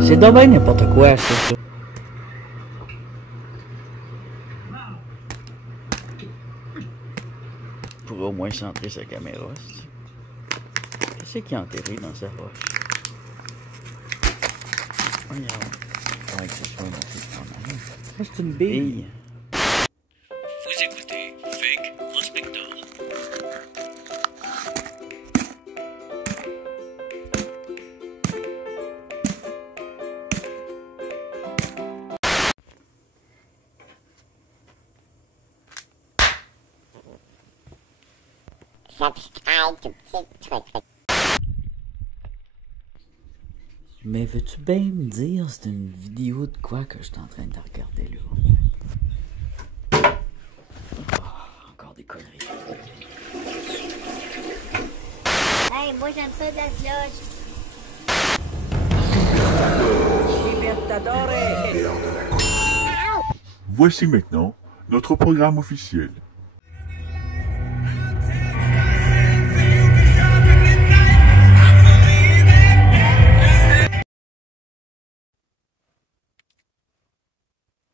C'est dommage n'importe quoi, ça. Je pourrais au moins centrer sa caméra. Qu'est-ce qu'il y a enterré dans sa roche? Regarde. Ouais, que ce soit non plus. C'est une bille. Vous écoutez Fake Prospector. Subscribe to petit truc. Mais veux-tu bien me dire c'est une vidéo de quoi que je suis en train de regarder là? Oh, encore des conneries. Hey, moi j'aime ça de la slush. Voici maintenant notre programme officiel.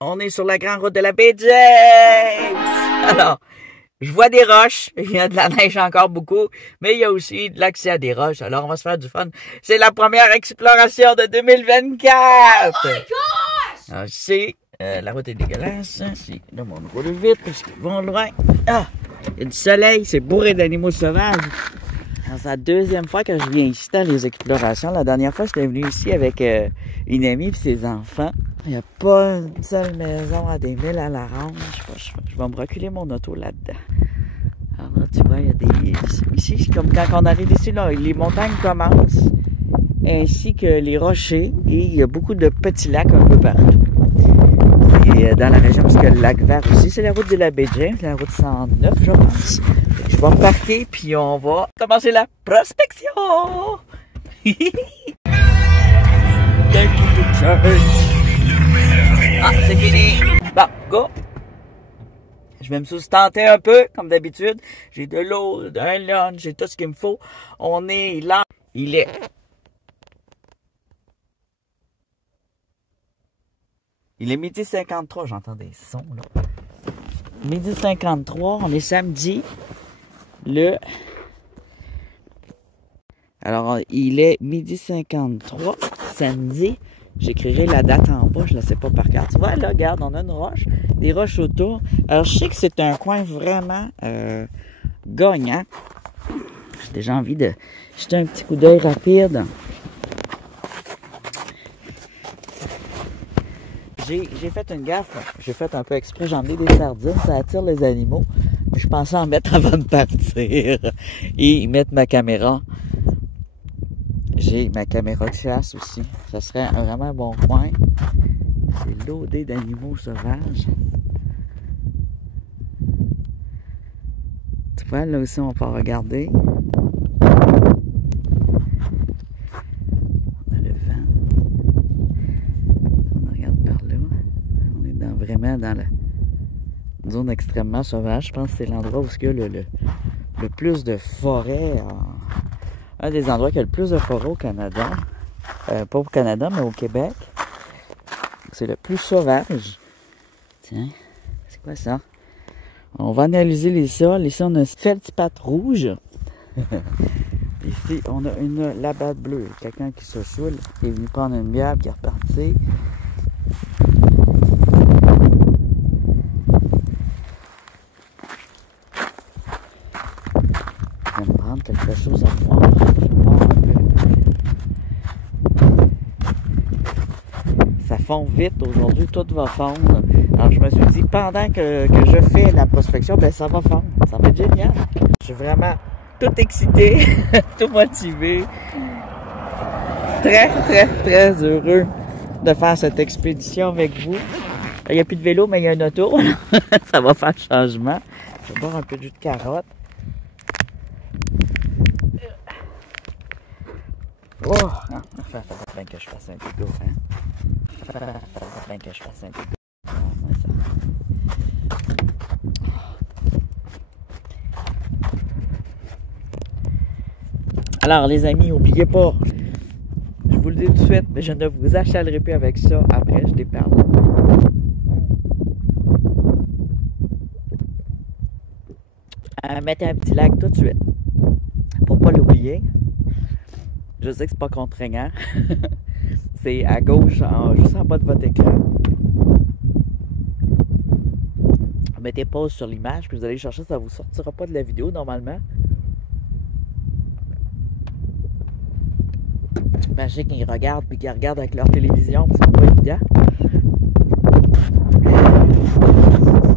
On est sur la grande route de la baie James. Alors, je vois des roches. Il y a de la neige encore beaucoup, mais il y a aussi de l'accès à des roches. Alors, on va se faire du fun. C'est la première exploration de 2024. Oh my gosh! Alors, je sais, la route est dégueulasse. Là, on roule vite parce qu'ils vont loin. Ah, il y a du soleil. C'est bourré d'animaux sauvages. C'est la deuxième fois que je viens ici dans les explorations. La dernière fois, j'étais venu ici avec une amie et ses enfants. Il n'y a pas une seule maison à des milles à la ronde. Je vais me reculer mon auto là-dedans. Alors là, tu vois, il y a des... Ici, c'est comme quand on arrive ici, là, les montagnes commencent, ainsi que les rochers. Et il y a beaucoup de petits lacs un peu partout. Et dans la région, parce que le lac Vert aussi, c'est la route de la baie James, la route 109, je pense. Je vais me parquer, puis on va commencer la prospection! Ah, c'est fini! Bon, go! Je vais me sustenter un peu, comme d'habitude. J'ai de l'eau, un lunch, j'ai tout ce qu'il me faut. On est là. Il est... Il est 12h53, j'entends des sons, là. 12h53, on est samedi. Alors, il est 12h53, samedi. J'écrirai la date en bas, je ne la sais pas par cœur. Tu vois, là, regarde, on a une roche, des roches autour. Alors, je sais que c'est un coin vraiment gagnant. J'ai déjà envie de jeter un petit coup d'œil rapide. J'ai fait une gaffe, j'ai fait un peu exprès, j'ai emmené des sardines, ça attire les animaux. Je pensais en mettre avant de partir et mettre ma caméra. J'ai ma caméra de chasse aussi. Ça serait vraiment un bon coin. C'est loadé d'animaux sauvages. Tu vois, là aussi, on peut regarder. On a le vent. On regarde par là. On est vraiment dans la zone extrêmement sauvage. Je pense que c'est l'endroit où il y a le plus de forêt. Un des endroits qui a le plus de forêt au Canada. Pas au Canada, mais au Québec. C'est le plus sauvage. Tiens, c'est quoi ça? On va analyser les sols. Ici, on a un feldspathe rouge. Ici, on a une labatte bleue. Quelqu'un qui se saoule, qui est venu prendre une bière, qui est reparti. Je vais me prendre quelque chose à voir. Ça fond vite aujourd'hui, tout va fondre. Alors je me suis dit, pendant que je fais la prospection, ben ça va fondre. Ça va être génial. Je suis vraiment tout excité, tout motivé. Très, très, très heureux de faire cette expédition avec vous. Il n'y a plus de vélo, mais il y a une auto. Ça va faire changement. Je vais boire un peu de jus de carotte. Oh! Ça va bien que je fasse un peu d'eau, hein? Ça va bien que je fasse un peu d'eau. Alors, les amis, n'oubliez pas, je vous le dis tout de suite, mais je ne vous achalerai plus avec ça. Après, je déparle. Mettez un petit like tout de suite. Pour pas l'oublier. Je sais que c'est pas contraignant. C'est à gauche, juste en bas de votre écran. Mettez pause sur l'image, puis vous allez chercher, ça vous sortira pas de la vidéo normalement. Imaginez qu'ils regardent, puis qu'ils regardent avec leur télévision, c'est pas évident.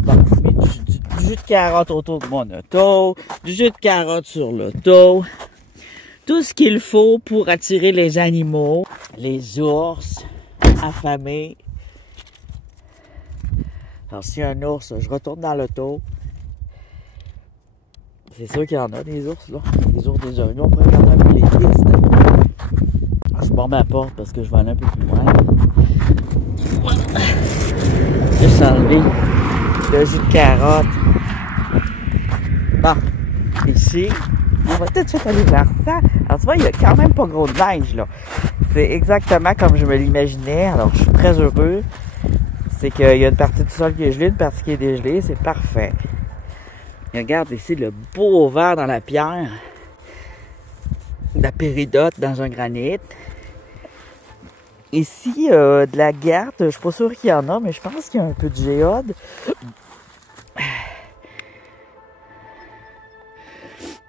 Bon, du jus de carotte autour de mon auto, du jus de carotte sur l'auto. Tout ce qu'il faut pour attirer les animaux, les ours affamés. Alors, s'il y a un ours, je retourne dans l'auto. C'est sûr qu'il y en a des ours, là. Des ours, des orignaux. On pourrait regarder un peu les pistes. Je barre ma porte parce que je vais aller un peu plus loin. Juste enlever le jus de carotte. Bon, ici, on va tout de suite aller vers ça. Alors, tu vois, il n'y a quand même pas gros de neige, là. C'est exactement comme je me l'imaginais. Alors, je suis très heureux. C'est qu'il y a une partie du sol qui est gelée, une partie qui est dégelée. C'est parfait. Et regarde ici le beau vert dans la pierre. La péridote dans un granit. Ici, de la garte, je suis pas sûr qu'il y en a, mais je pense qu'il y a un peu de géode.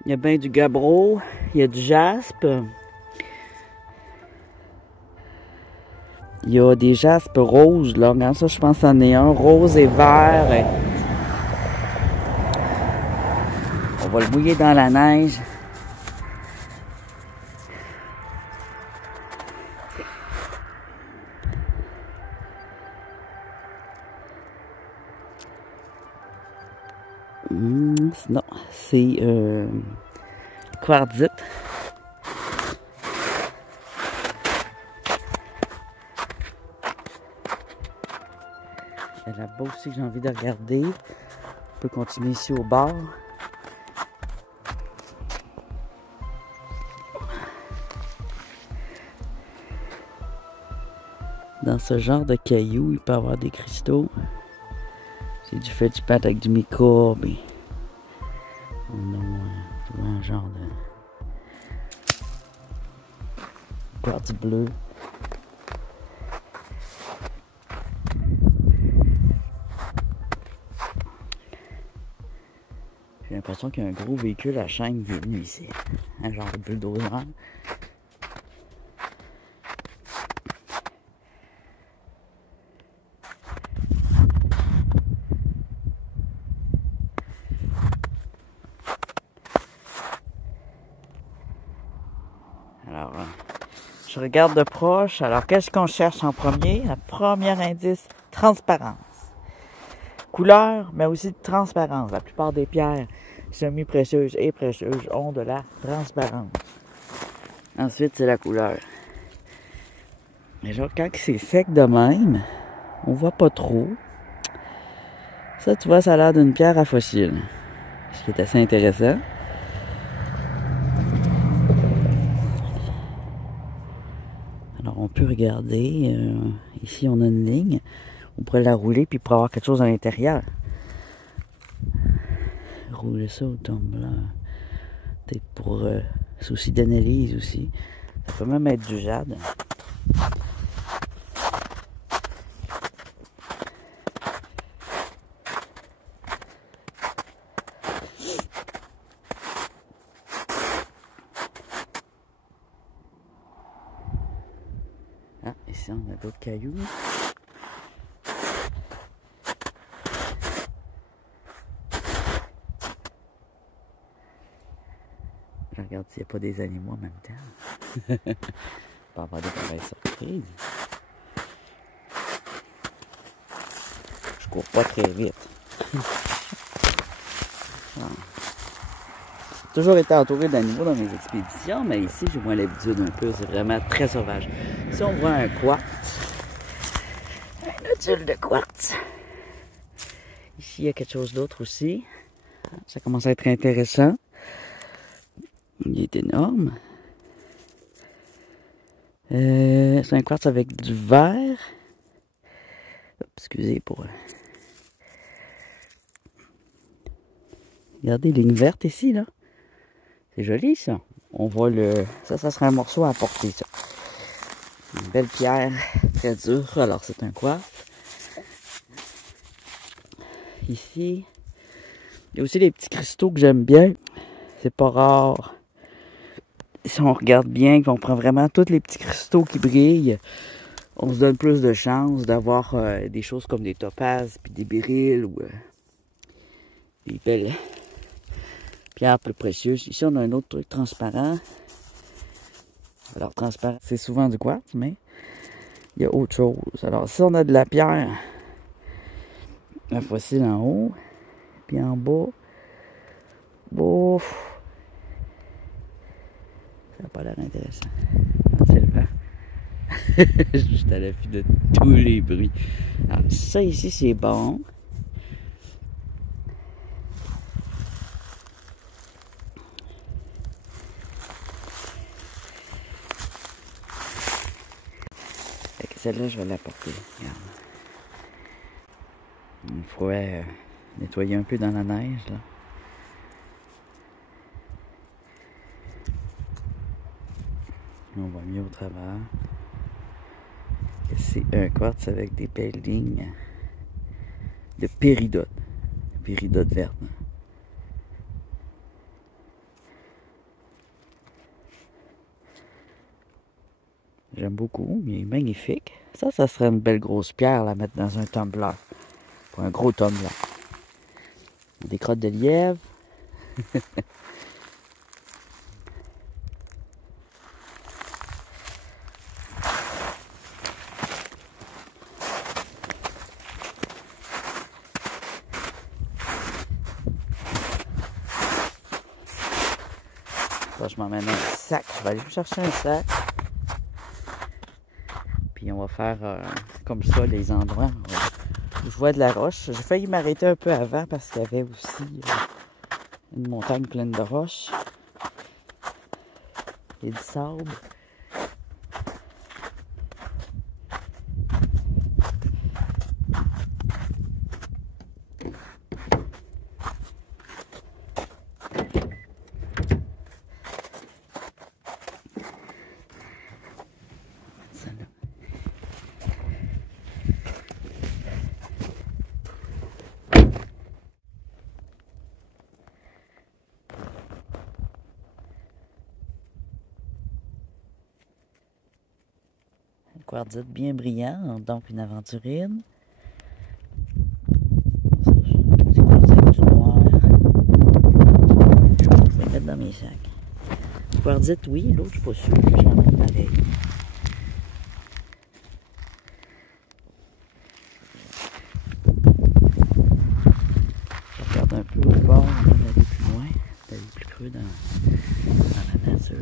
Il y a bien du gabbro, il y a du jaspe. Il y a des jaspes rouges, là. Regarde ça, je pense qu'il y en a un. Rose et vert. On va le mouiller dans la neige. Non, c'est quartzite. Là-bas aussi que j'ai envie de regarder. On peut continuer ici au bord. Dans ce genre de cailloux, il peut y avoir des cristaux. C'est du fait du pâte avec du microbe. On a un genre de quartz bleu. J'ai l'impression qu'il y a un gros véhicule à chaîne qui est venu ici. Un genre de bulldozer. Alors, je regarde de proche. Alors, qu'est-ce qu'on cherche en premier? Le premier indice, transparence. Couleur, mais aussi de transparence. La plupart des pierres semi-précieuses et précieuses ont de la transparence. Ensuite, c'est la couleur. Mais genre, quand c'est sec de même, on voit pas trop. Ça, tu vois, ça a l'air d'une pierre à fossile. Ce qui est assez intéressant. Alors, on peut regarder. Ici, on a une ligne. On pourrait la rouler puis pour avoir quelque chose à l'intérieur. Rouler ça au tumbler. Peut-être pour souci d'analyse aussi. Ça peut même être du jade. Ah, ici on a d'autres cailloux. Je regarde s'il n'y a pas des animaux en même temps. Pas avoir des pareilles surprises. Je cours pas très vite. J'ai toujours été entouré d'animaux dans mes expéditions, mais ici j'ai moins l'habitude un peu. C'est vraiment très sauvage. Ici on voit un quartz. Un nodule de quartz. Ici il y a quelque chose d'autre aussi. Ça commence à être intéressant. Il est énorme. C'est un quartz avec du vert. Excusez pour... Regardez, ligne verte ici, là. C'est joli, ça. On voit le... Ça serait un morceau à apporter, ça. Une belle pierre, très dure. Alors, c'est un quartz. Ici, il y a aussi des petits cristaux que j'aime bien. C'est pas rare. Si on regarde bien, qu'on prend vraiment tous les petits cristaux qui brillent, on se donne plus de chance d'avoir des choses comme des topazes, puis des béryls, ou des belles pierres plus précieuses. Ici, on a un autre truc transparent. Alors, transparent, c'est souvent du quartz, mais il y a autre chose. Alors, si on a de la pierre, un fossile en haut, puis en bas, bouf, ça n'a pas l'air intéressant. C'est le vent. Juste à l'affût de tous les bruits. Alors, ça ici, c'est bon. Celle-là, je vais l'apporter. Regarde. Il faudrait nettoyer un peu dans la neige, là. On va mieux au travers. C'est un quartz avec des belles lignes de péridote. Péridote verte. J'aime beaucoup, il est magnifique. Ça serait une belle grosse pierre à la mettre dans un tumbler. Pour un gros tumbler. Des crottes de lièvre. Là, je m'emmène un sac. Je vais aller me chercher un sac. Puis on va faire comme ça les endroits où je vois de la roche. J'ai failli m'arrêter un peu avant parce qu'il y avait aussi une montagne pleine de roches. Et du sable. Quartzite bien brillant, donc une aventurine. C'est quartzite du noir. Je vais le mettre dans mes sacs. Quartzite, oui, l'autre, je suis pas sûr que j'en mette pareil. Je regarde un peu au bord, on va aller plus loin, d'aller plus creux dans la nature.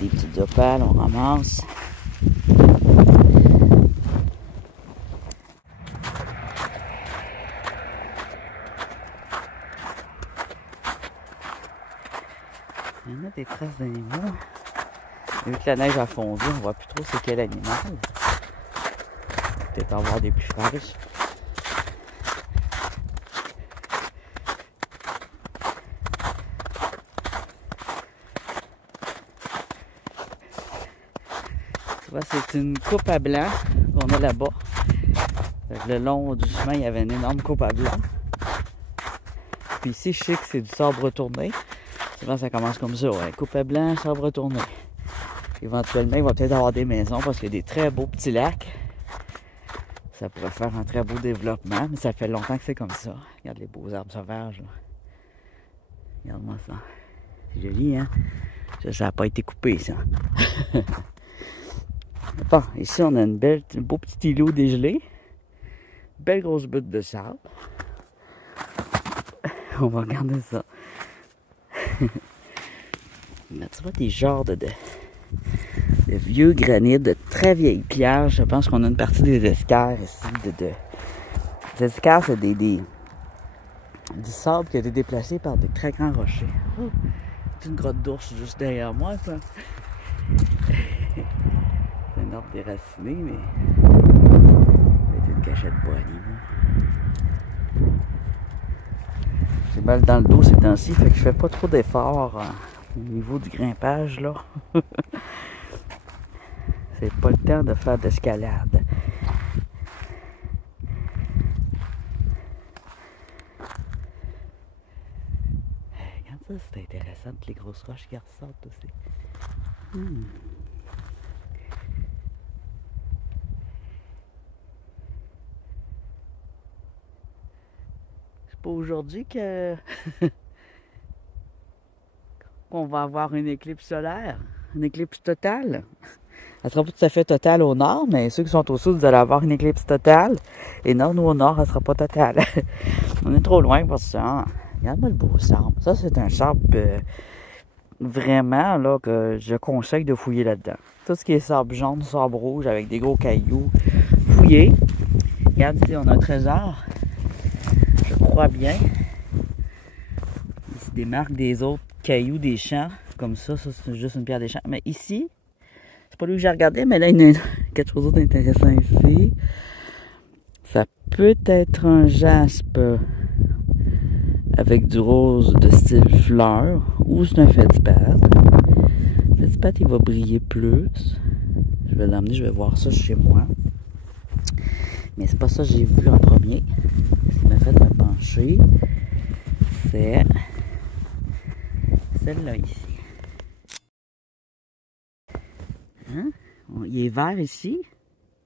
Des petites opales, on ramasse. Il y en a des traces d'animaux. Vu que la neige a fondu, on voit plus trop c'est quel animal. Peut-être en voir des plus fraîches. C'est une coupe à blanc qu'on a là-bas. Le long du chemin, il y avait une énorme coupe à blanc. Puis ici, je sais que c'est du sabre retourné. Souvent, ça commence comme ça, ouais. Coupe à blanc, sabre retourné. Éventuellement, il va peut-être avoir des maisons parce qu'il y a des très beaux petits lacs. Ça pourrait faire un très beau développement, mais ça fait longtemps que c'est comme ça. Regarde les beaux arbres sauvages, là. Regarde-moi ça. C'est joli, hein? Ça n'a pas été coupé, ça. Bon, ici on a un beau petit îlot dégelé. Belle grosse butte de sable. On va regarder ça. Là, tu vois des genres de vieux granit, de très vieilles pierres. Je pense qu'on a une partie des escarres ici. Les escarres, c'est des du sable qui a été déplacé par des très grands rochers. Oh, c'est une grotte d'ours juste derrière moi, ça. C'est un arbre déraciné, mais c'est une cachette pour animaux. J'ai mal dans le dos ces temps-ci, fait que je fais pas trop d'efforts au niveau du grimpage, là. C'est pas le temps de faire d'escalade. Regarde ça, c'est intéressant, toutes les grosses roches qui ressortent aussi. C'est pas aujourd'hui que qu'on va avoir une éclipse solaire, une éclipse totale. Elle sera pas tout à fait totale au nord, mais ceux qui sont au sud, vous allez avoir une éclipse totale. Et non, nous au nord, elle sera pas totale. On est trop loin pour ça. Regarde-moi le beau sable. Ça, c'est un sable vraiment là que je conseille de fouiller là-dedans. Tout ce qui est sable jaune, sable rouge, avec des gros cailloux, fouillez. Regarde ici, on a un trésor. Je crois bien. Il se démarque des autres cailloux des champs. Comme ça, c'est juste une pierre des champs. Mais ici, c'est pas lui que j'ai regardé, mais là, il y a quelque chose d'autre d'intéressant ici. Ça peut être un jaspe avec du rose de style fleur, ou c'est un feldspathe. Le feldspathe, il va briller plus. Je vais l'emmener, je vais voir ça chez moi. Mais c'est pas ça que j'ai vu en premier. Ce qui m'a fait me pencher, c'est celle-là ici. Hein? Il est vert ici,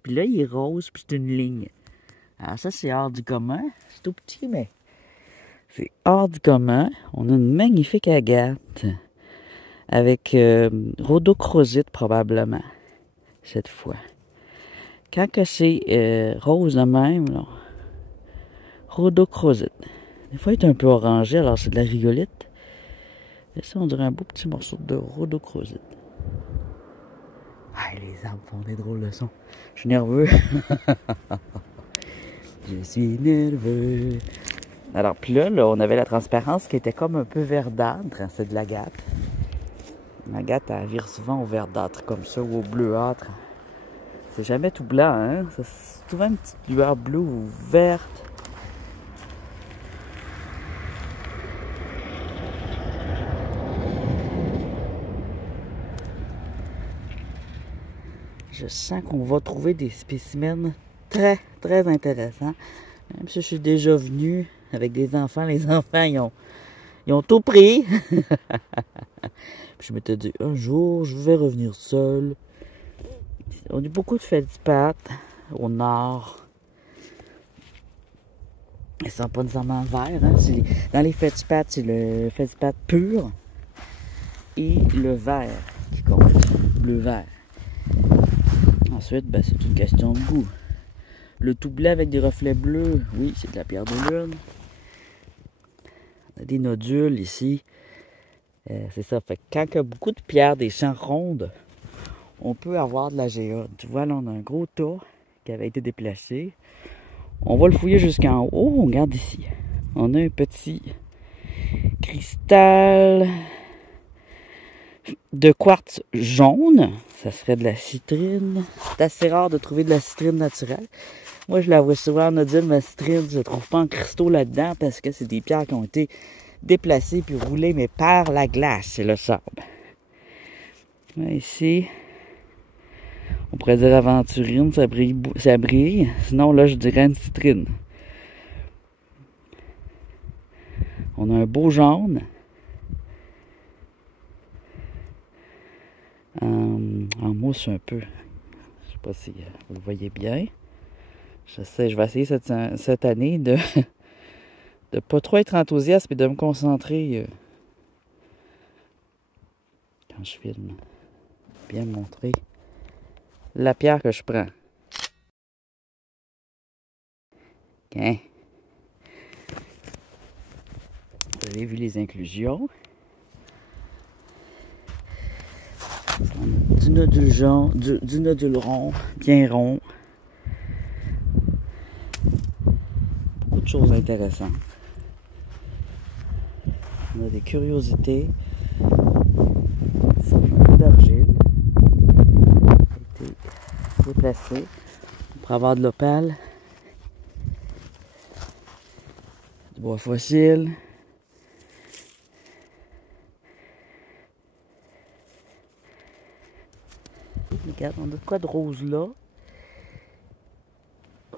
puis là il est rose, puis c'est une ligne. Alors ça c'est hors du commun, c'est tout petit mais c'est hors du commun. On a une magnifique agate avec rhodochrosite probablement cette fois. Quand que c'est rose de même, là, rhodochrosite. Des fois il est un peu orangé, alors c'est de la rigolite. Et ça on dirait un beau petit morceau de rhodochrosite. Ah, les arbres font des drôles de sons. Je suis nerveux. Je suis nerveux. Alors, puis là, on avait la transparence qui était comme un peu verdâtre. C'est de l'agate. L'agate, elle vire souvent au verdâtre comme ça ou au bleuâtre. C'est jamais tout blanc, hein? C'est souvent une petite lueur bleue ou verte. Je sens qu'on va trouver des spécimens très, très intéressants. Même si je suis déjà venu avec des enfants, les enfants, ils ont tout pris. Puis je m'étais dit, un jour, je vais revenir seul. On a beaucoup de feldspathe au nord. Ils ne sont pas nécessairement verts. Hein? Dans les feldspathes, c'est le feldspathe pur et le vert qui compte. Bleu-vert. Ensuite, ben, c'est une question de goût. Le tout blanc avec des reflets bleus, oui, c'est de la pierre de lune. On a des nodules ici. C'est ça. Fait que quand il y a beaucoup de pierres, des champs rondes, on peut avoir de la géode. Tu vois, là, on a un gros tas qui avait été déplacé. On va le fouiller jusqu'en haut. Oh, on regarde ici. On a un petit cristal de quartz jaune. Ça serait de la citrine. C'est assez rare de trouver de la citrine naturelle. Moi, je la vois souvent en nodule, ma citrine. Je ne trouve pas en cristaux là-dedans parce que c'est des pierres qui ont été déplacées puis roulées, mais par la glace. C'est le sable. Là, ici, on pourrait dire aventurine, ça brille. Sinon, là, je dirais une citrine. On a un beau jaune. En mousse un peu. Je sais pas si vous le voyez bien. Je vais essayer cette année de pas trop être enthousiaste et de me concentrer quand je filme. Bien montrer la pierre que je prends. Hein? Vous avez vu les inclusions. Du nodule jaune, du nodule rond, bien rond. Beaucoup de choses intéressantes. On a des curiosités. C'est beaucoup d'argile. Ça a été déplacé pour avoir de l'opale. Du bois fossile. Regarde, on a de quoi de rose là.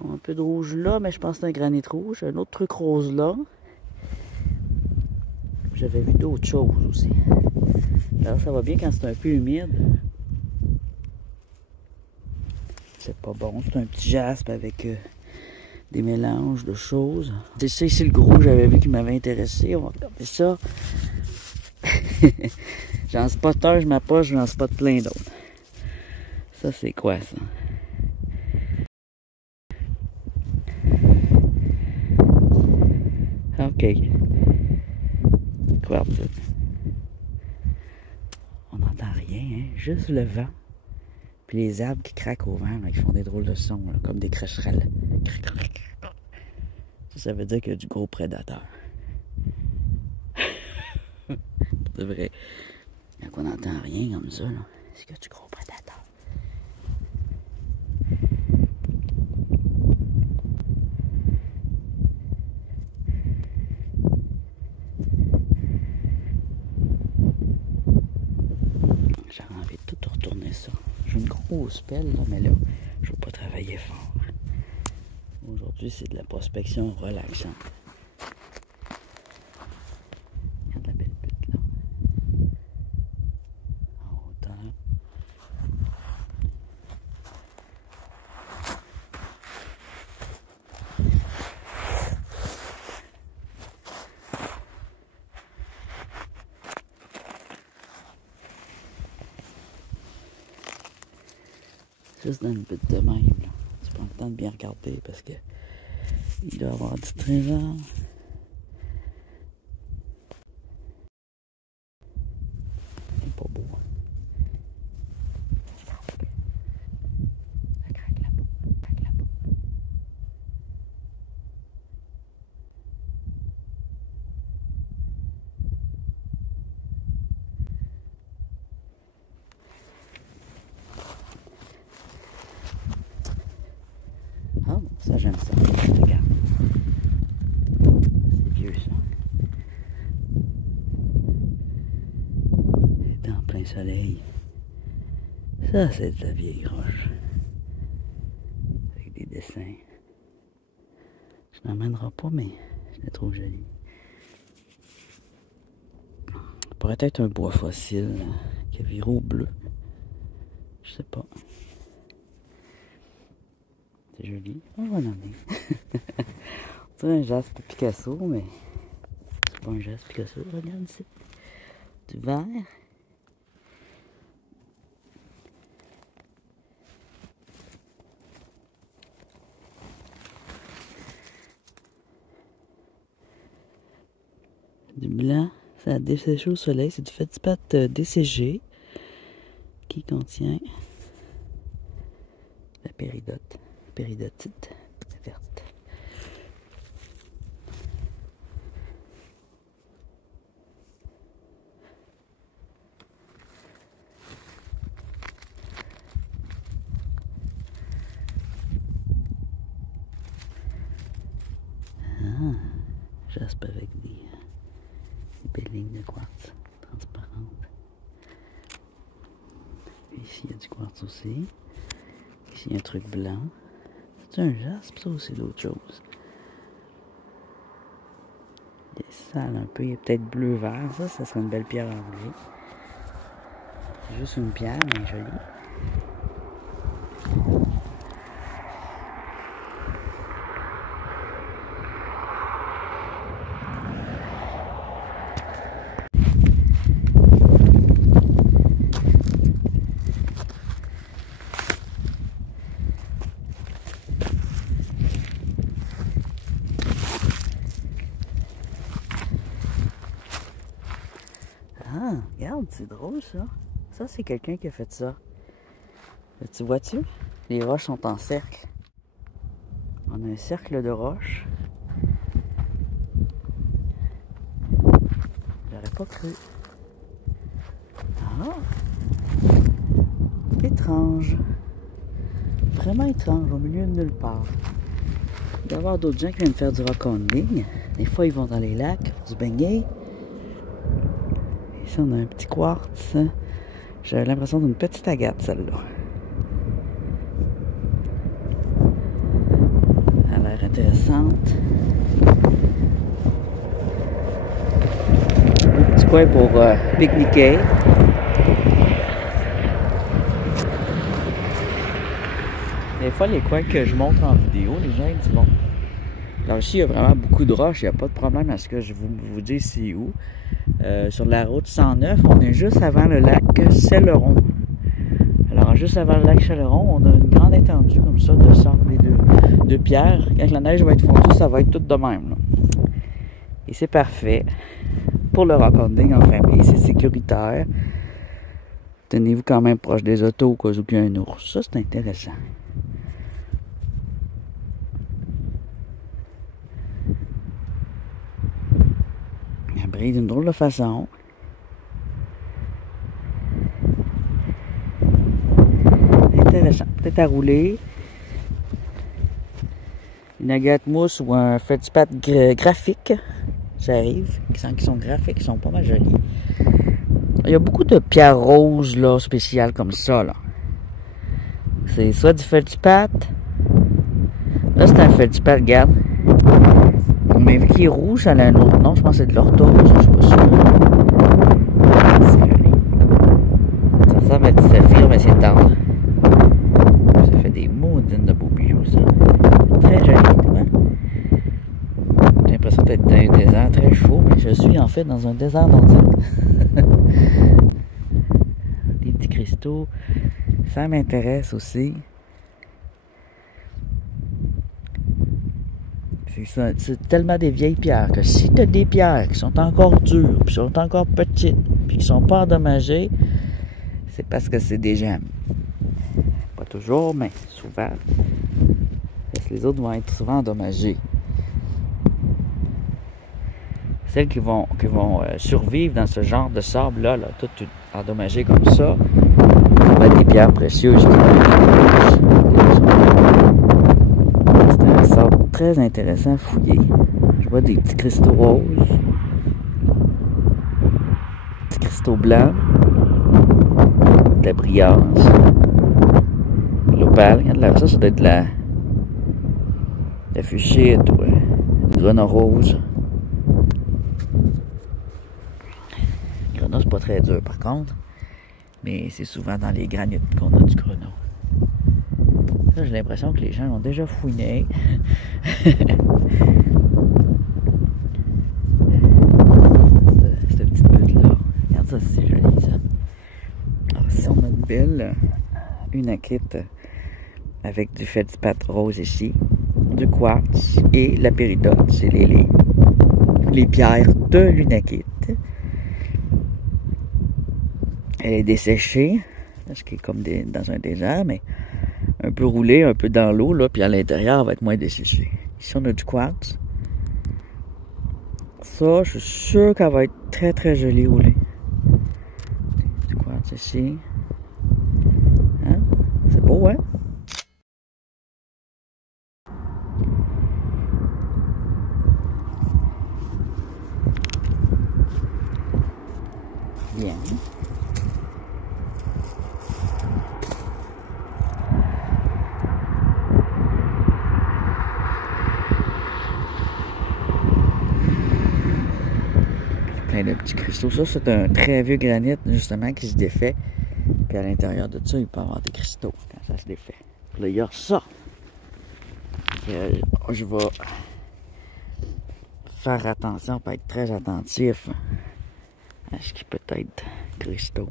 Un peu de rouge là, mais je pense que c'est un granit rouge. Un autre truc rose là. J'avais vu d'autres choses aussi. Alors ça va bien quand c'est un peu humide. C'est pas bon. C'est un petit jaspe avec des mélanges de choses. C'est ça ici le gros que j'avais vu qui m'avait intéressé. On va regarder ça. J'en spot un, je m'approche, j'en spot plein d'autres. Ça c'est quoi ça? OK. Quartzite. On n'entend rien, hein? Juste le vent. Puis les arbres qui craquent au vent, là, ils font des drôles de sons, là, comme des cracherelles. Ça veut dire qu'il y a du gros prédateur. C'est vrai. Quand on n'entend rien comme ça, c'est qu'il y a du gros prédateur. J'aurais envie de tout retourner ça. J'ai une grosse pelle, là, mais là, je ne veux pas travailler fort. Aujourd'hui, c'est de la prospection relaxante. Regarde la belle pute, là. En hauteur. Juste dans une butte de même, là. Tu prends le temps de bien regarder parce que il doit y avoir du trésor. C'est pas beau. Ça craque là-bas. Ça craque là-bas. Ah bon, ça j'aime ça. Regarde. C'est vieux ça. C'est en plein soleil. Ça c'est de la vieille roche. Avec des dessins. Je n'emmènerai pas, mais je la trouve jolie. Ça pourrait être un bois fossile qui a viré au bleu. Je sais pas. C'est joli. On va nommer. On dirait un jaspe Picasso, mais c'est pas un jaspe Picasso. Regarde ici. Du vert. Du blanc. Ça a desséché au soleil. C'est du feldspathe desséché qui contient la péridotite verte. Ah, jaspe avec des belles lignes de quartz transparentes. Ici, il y a du quartz aussi. Ici, il y a un truc blanc. C'est un jaspe, ça, ou c'est d'autres choses? Il est sale un peu. Il est peut-être bleu-vert. Ça serait une belle pierre à enlever. C'est juste une pierre, mais jolie. Ah, regarde, c'est drôle ça. Ça, c'est quelqu'un qui a fait ça. Tu vois-tu? Les roches sont en cercle. On a un cercle de roches. pas cru. Ah! Étrange. Vraiment étrange, au milieu de nulle part. Il doit y avoir d'autres gens qui viennent faire du rock-climbing. Des fois, ils vont dans les lacs pour se baigner. Ici, on a un petit quartz. J'avais l'impression d'une petite agate, celle-là. Elle a l'air intéressante. Un petit coin pour pique-niquer. Des fois, les coins que je montre en vidéo, les gens ils disent bon. Alors ici, il y a vraiment beaucoup de roches, il n'y a pas de problème à ce que je vous dise c'est où. Sur la route 109, on est juste avant le lac Céleron. Alors, juste avant le lac Céleron, on a une grande étendue comme ça de sable et de pierres. Quand la neige va être fondue, ça va être tout de même. Là. Et c'est parfait pour le rock-climbing en famille, c'est sécuritaire. Tenez-vous quand même proche des autos au cas où il y a un ours. Ça, c'est intéressant. Elle brille d'une drôle de façon. Intéressant. Peut-être à rouler. Une agate mousse ou un feldspath graphique. Ça arrive. Qui sont graphiques, qui sont pas mal jolis. Il y a beaucoup de pierres roses là, spéciales comme ça. Là. C'est soit du feldspath. Là, c'est un feldspath, regarde. Mais vu qu'il est rouge, elle a un autre nom. Je pense que c'est de l'orthose. Je suis pas sûr. C'est joli. Ça ressemble à du saphir, mais c'est tendre. Ça fait des maudines de beaux bijoux, ça. Très joli, hein? J'ai l'impression d'être dans un désert très chaud, mais je suis en fait dans un désert nordique. Des petits cristaux. Ça m'intéresse aussi. C'est ça, c'est tellement des vieilles pierres que si tu as des pierres qui sont encore dures, puis sont encore petites, puis qui sont pas endommagées, c'est parce que c'est des gemmes. Pas toujours, mais souvent. Parce que les autres vont être souvent endommagées. Celles qui vont survivre dans ce genre de sable-là, là, tout endommagé comme ça va être des pierres précieuses. C'est un sable très intéressant à fouiller. Je vois des petits cristaux roses, des petits cristaux blancs, de la brillance, de l'opale. Regarde là, ça doit être de la fuchsite ou du grenat rose. Le grenat, c'est pas très dur par contre, mais c'est souvent dans les granites qu'on a du grenat. Là, j'ai l'impression que les gens ont déjà fouiné. Cette petite butte-là. Regarde ça, c'est joli, ça. Alors, ici, on a une belle unakite avec du feldspath rose ici, du quartz et la péridote. C'est les pierres de l'unakite. Elle est desséchée, ce qui est comme dans un désert, mais un peu roulé, un peu dans l'eau, là, puis à l'intérieur, elle va être moins desséchée. Ici, on a du quartz. Ça, je suis sûr qu'elle va être très, très jolie roulée. Du quartz ici. Hein? C'est beau, hein? Bien. Plein de petits cristaux. Ça, c'est un très vieux granit, justement, qui se défait. Puis à l'intérieur de ça, il peut y avoir des cristaux quand ça se défait. Puis là, il y a ça. Je vais faire attention, pas être très attentif à ce qui peut être cristaux.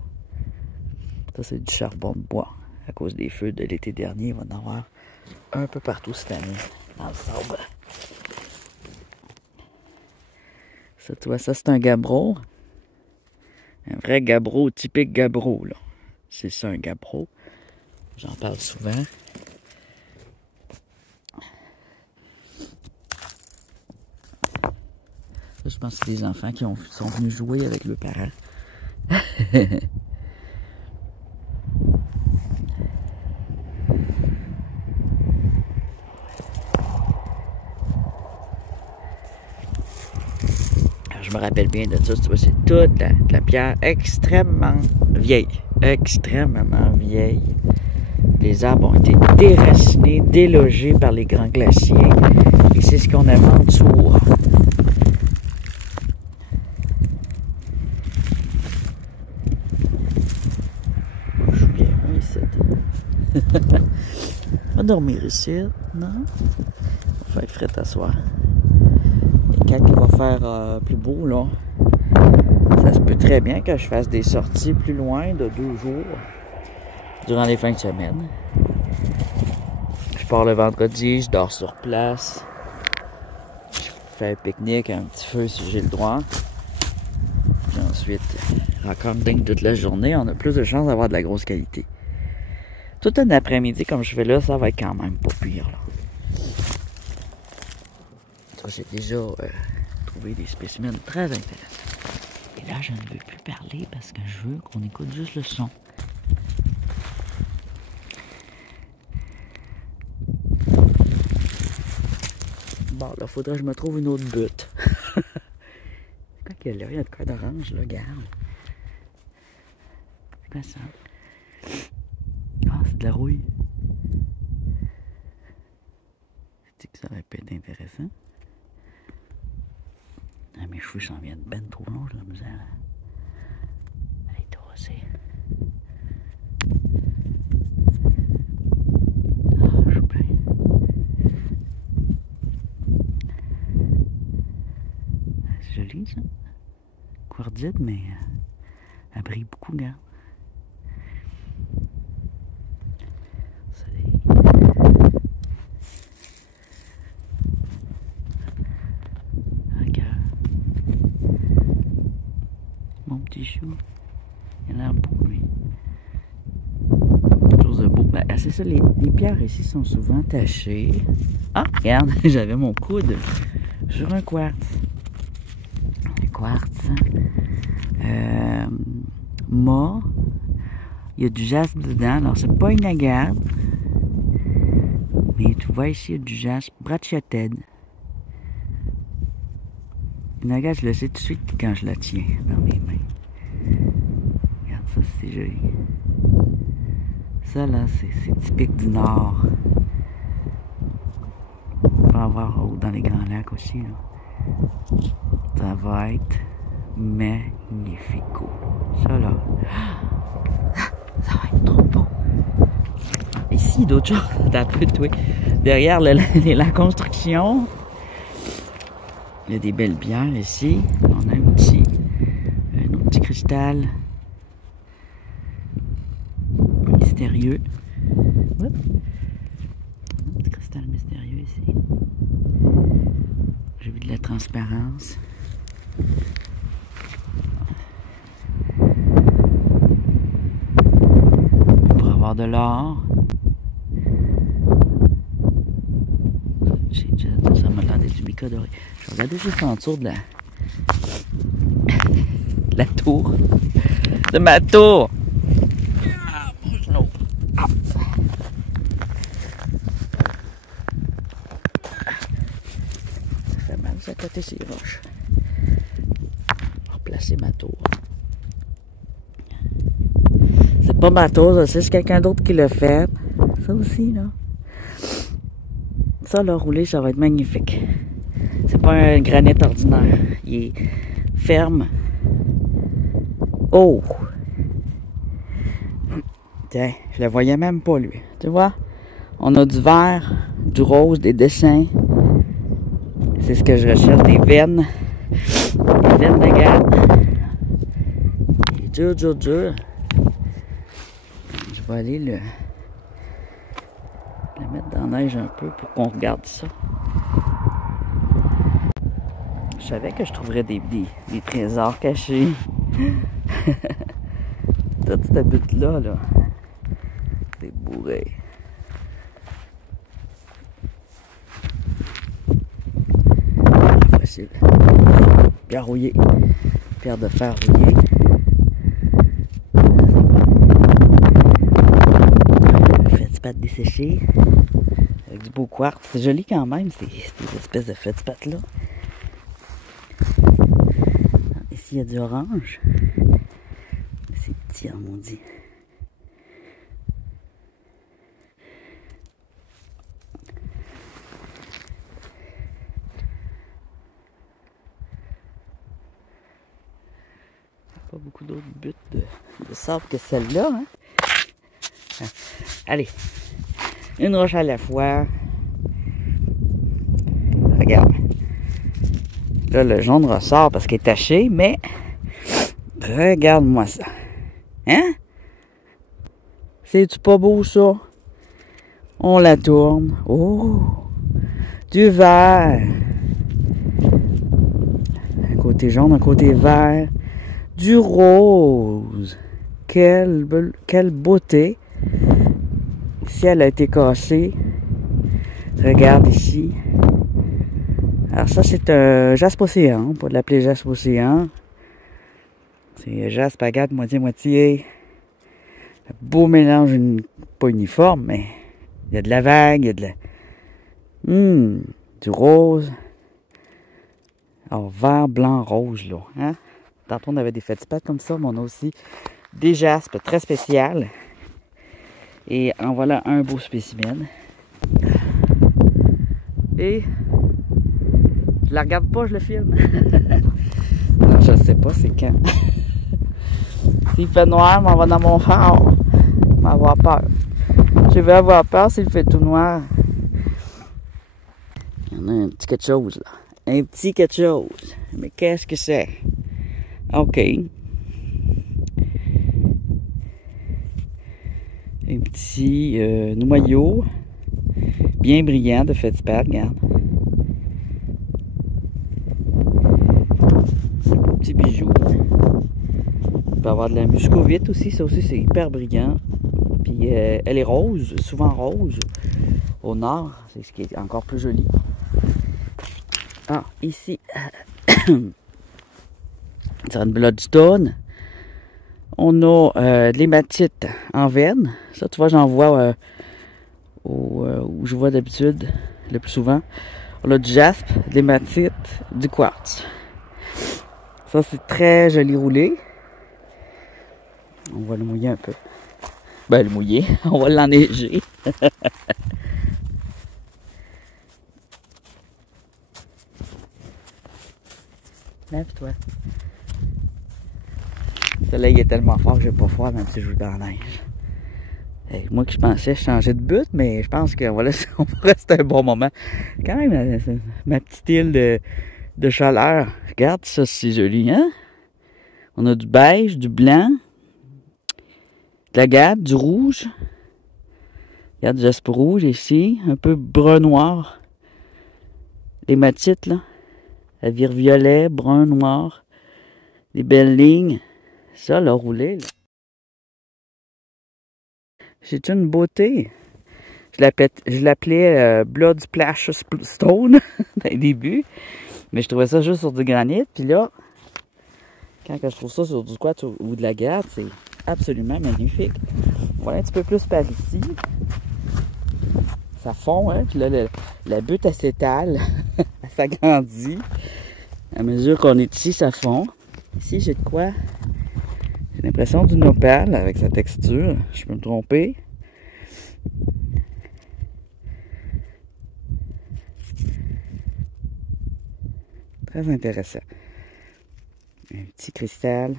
Ça, c'est du charbon de bois. À cause des feux de l'été dernier, il va en avoir un peu partout cette année dans le sable. Ça, tu vois, ça, c'est un gabbro. Un vrai gabbro, typique gabbro, là. C'est ça, un gabbro. J'en parle souvent. Ça, je pense que c'est des enfants qui sont venus jouer avec leurs parents. Je me rappelle bien de ça. Tu vois, c'est toute la pierre extrêmement vieille. Extrêmement vieille. Les arbres ont été déracinés, délogés par les grands glaciers. Et c'est ce qu'on a en dessous. Je suis bien loin ici. On va dormir ici, non? Il va faire frais à soir. Et quand il va faire plus beau, là, ça se peut très bien que je fasse des sorties plus loin de 2 jours durant les fins de semaine. Je pars le vendredi, je dors sur place. Je fais un pique-nique, un petit feu si j'ai le droit. Puis ensuite, en camping toute la journée, on a plus de chances d'avoir de la grosse qualité. Tout un après-midi comme je fais là, ça va être quand même pas pire, là. Ça, j'ai déjà trouvé des spécimens très intéressants. Et là, je ne veux plus parler parce que je veux qu'on écoute juste le son. Bon, là, faudrait que je me trouve une autre butte. C'est quoi qu'il y a là? Il y a de quoi d'orange, là, regarde. C'est quoi ça? Ah, c'est de la rouille. Tu sais que ça aurait pu être intéressant? Ah, mes cheveux s'en viennent ben trop longs, j'ai la misère. Allez, tosser. Ah, je suis bien. C'est joli, ça. Quartzite, mais elle brille beaucoup, regarde. Soleil. Mon petit chou. Il a l'air beau, lui. Quelque chose de beau. Ben, c'est ça, les pierres ici sont souvent tachées. Ah, regarde, j'avais mon coude sur un quartz. Un quartz. Mât. Il y a du jaspe dedans. Alors, c'est pas une agate. Mais tu vois ici, il y a du jaspe. Bracciated. Une agate, je le sais tout de suite quand je la tiens dans mes mains. Regarde ça, c'est joli. Ça, là, c'est typique du Nord. On va avoir dans les Grands Lacs aussi, là. Ça va être magnifico. Ça, là. Ça va être trop beau. Ici, d'autres choses. T'as un peu de derrière la construction. Il y a des belles bières ici. On a un autre petit cristal mystérieux. Un petit cristal mystérieux ici. J'ai vu de la transparence. On pourrait avoir de l'or. Ça m'a l'air d'être du mica doré. Je vais regarder juste en dessous de la tour. De ma tour. Ah, mon genou. Ah. Ça fait mal, ça, à côté ces roches. Je vais replacer ma tour. C'est pas ma tour, ça, c'est quelqu'un d'autre qui l'a fait. Ça aussi, là. Ça, là, rouler, ça va être magnifique. C'est pas un granit ordinaire. Il est ferme. Oh! Tiens, je le voyais même pas, lui. Tu vois? On a du vert, du rose, des dessins. C'est ce que je recherche, des veines. Des veines de garde. Il est dur, dur, dur. Je vais aller le mettre dans la neige un peu pour qu'on regarde ça. Je savais que je trouverais des trésors cachés. Toute cette butte-là, là. C'est bourré. Impossible. pierre rouillée. Pierre de fer rouillée. Feldspathe desséché. Avec du beau quartz. C'est joli quand même, ces espèces de feldspathe là. Ici, il y a du orange. C'est petit, en maudit. Pas beaucoup d'autres buttes de sable que celle-là. Hein? Allez, une roche à la fois. Regarde. Là, le jaune ressort parce qu'il est taché, mais regarde-moi ça. Hein? C'est-tu pas beau, ça? On la tourne. Oh! Du vert. Un côté jaune, un côté vert. Du rose. Quelle beauté. Ici, elle a été cassée. Regarde ici. Alors ça, c'est un jaspe océan. On peut l'appeler jaspe océan. C'est jaspe agate moitié-moitié. Un beau mélange, pas uniforme, mais il y a de la vague, il y a de la... du rose. Alors, vert, blanc, rose, là. Hein? Tantôt, on avait des feldspathes comme ça, mais on a aussi des jaspes très spéciales. Et en voilà un beau spécimen. Et je la regarde pas, je le filme. Non, je sais pas, c'est quand. S'il fait noir, m'en va dans mon phare. M'en avoir peur. Je vais avoir peur s'il fait tout noir. Il y en a un petit quelque chose là. Un petit quelque chose. Mais qu'est-ce que c'est? OK. Un petit noyau bien brillant de feldspathe, regarde. Un petit bijou. Il peut y avoir de la muscovite aussi, ça aussi c'est hyper brillant. Puis elle est rose, souvent rose. Au nord, c'est ce qui est encore plus joli. Ah, ici, c'est une bloodstone. On a de l'hématite en veine. Ça, tu vois, j'en vois où je vois d'habitude, le plus souvent. On a du jaspe, de l'hématite, du quartz. Ça, c'est très joli roulé. On va le mouiller un peu. Ben, le mouiller. On va l'enneiger. Lève-toi. Le soleil est tellement fort que j'ai pas froid même si je joue dans la neige. Hey, moi que je pensais changer de but, mais je pense qu'on va rester un bon moment. Quand même, ma petite île de chaleur. Regarde ça, c'est joli, hein? On a du beige, du blanc, de l'agate, du rouge. Regarde, du jaspe rouge ici, un peu brun-noir. L'hématite, là. Elle vire violet, brun, noir. Des belles lignes. Ça, là, roulé, là. C'est une beauté. Je l'appelais Blood Splash Stone dans les débuts. Mais je trouvais ça juste sur du granit. Puis là, quand je trouve ça sur du quartz ou de l'agate, c'est absolument magnifique. Voilà un petit peu plus par ici. Ça fond, hein. Puis là, la butte, elle s'étale. Elle s'agrandit. À mesure qu'on est ici, ça fond. Ici, j'ai de quoi? J'ai l'impression d'une opale avec sa texture. Je peux me tromper. Très intéressant. Un petit cristal.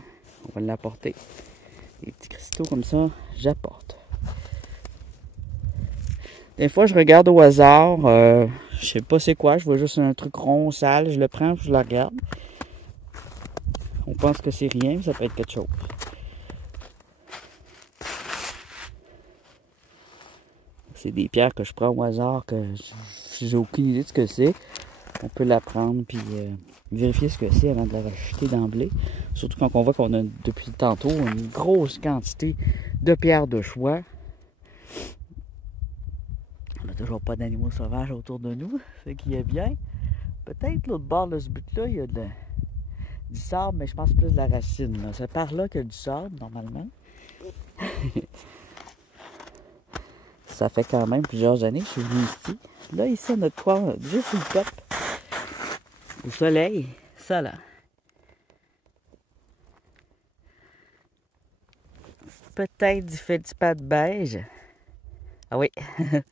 On va l'apporter. Des petits cristaux comme ça, j'apporte. Des fois, je regarde au hasard. Je sais pas c'est quoi. Je vois juste un truc rond, sale. Je le prends, je le regarde. On pense que c'est rien, mais ça peut être quelque chose. C'est des pierres que je prends au hasard, que j'ai aucune idée de ce que c'est. On peut la prendre puis vérifier ce que c'est avant de la racheter d'emblée. Surtout quand on voit qu'on a depuis tantôt une grosse quantité de pierres de choix. On n'a toujours pas d'animaux sauvages autour de nous, ce qui est bien. Peut-être l'autre bord de ce but-là, il y a du sable, mais je pense plus de la racine. Là. C'est par là qu'il y a du sable, normalement. Ça fait quand même plusieurs années que je suis venu ici. Là, ici, on a de quoi, juste sur le top. Au soleil, ça là. Peut-être du feldspath beige. Ah oui. Je sais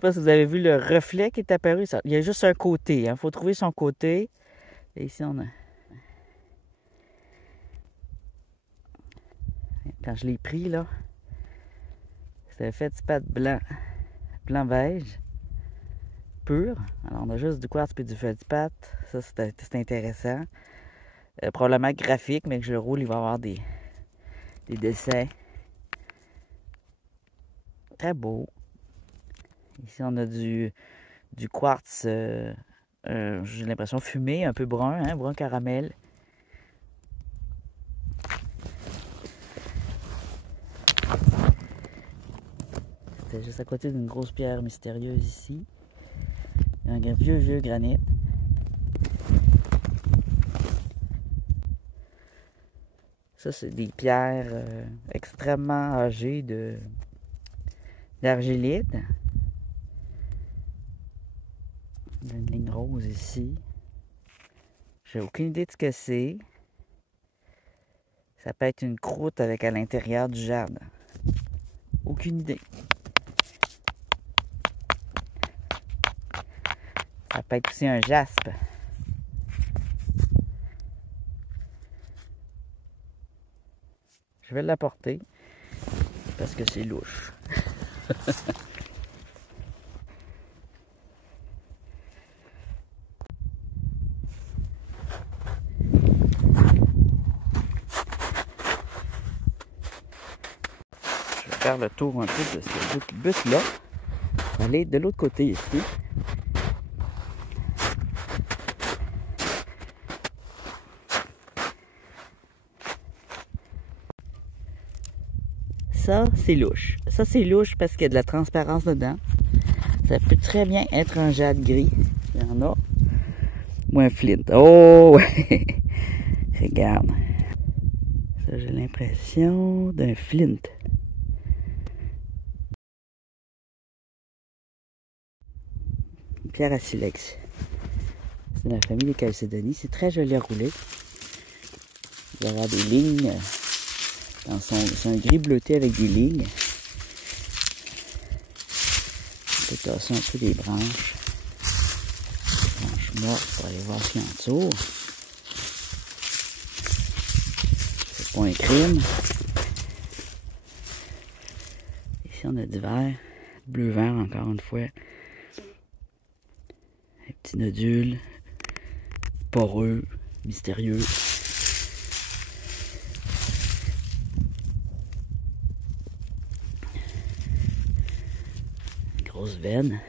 pas si vous avez vu le reflet qui est apparu. Il y a juste un côté. Il faut trouver son côté. Et ici, on a... Quand je l'ai pris, là, c'était un feldspath blanc. Blanc-beige. Pur. Alors, on a juste du quartz et du feldspath. Ça, c'est intéressant. Probablement graphique, mais que je le roule, il va y avoir des dessins. Très beau. Ici, on a du quartz, j'ai l'impression fumé, un peu brun, hein, brun caramel. C'était juste à côté d'une grosse pierre mystérieuse ici. Un vieux granit. Ça, c'est des pierres extrêmement âgées d'argilite. Une ligne rose ici. J'ai aucune idée de ce que c'est. Ça peut être une croûte avec à l'intérieur du jade. Aucune idée. Ça peut être aussi un jaspe. Je vais l'apporter parce que c'est louche. Je vais faire le tour un peu de ce bus-là. Aller de l'autre côté ici. Ça, c'est louche. Ça, c'est louche parce qu'il y a de la transparence dedans. Ça peut très bien être un jade gris. Il y en a. Ou un flint. Oh! Regarde. Ça, j'ai l'impression d'un flint. Une pierre à silex. C'est de la famille des chalcédonies. C'est très joli à rouler. Il va y avoir des lignes. C'est un gris bleuté avec des lignes. On peut tasser un peu des branches. Des branches mortes pour aller voir ce qu'il y a en dessous. C'est pas un crime. Ici on a du vert. Bleu-vert encore une fois. Un petit nodule. Poreux. Mystérieux. Grosse veine.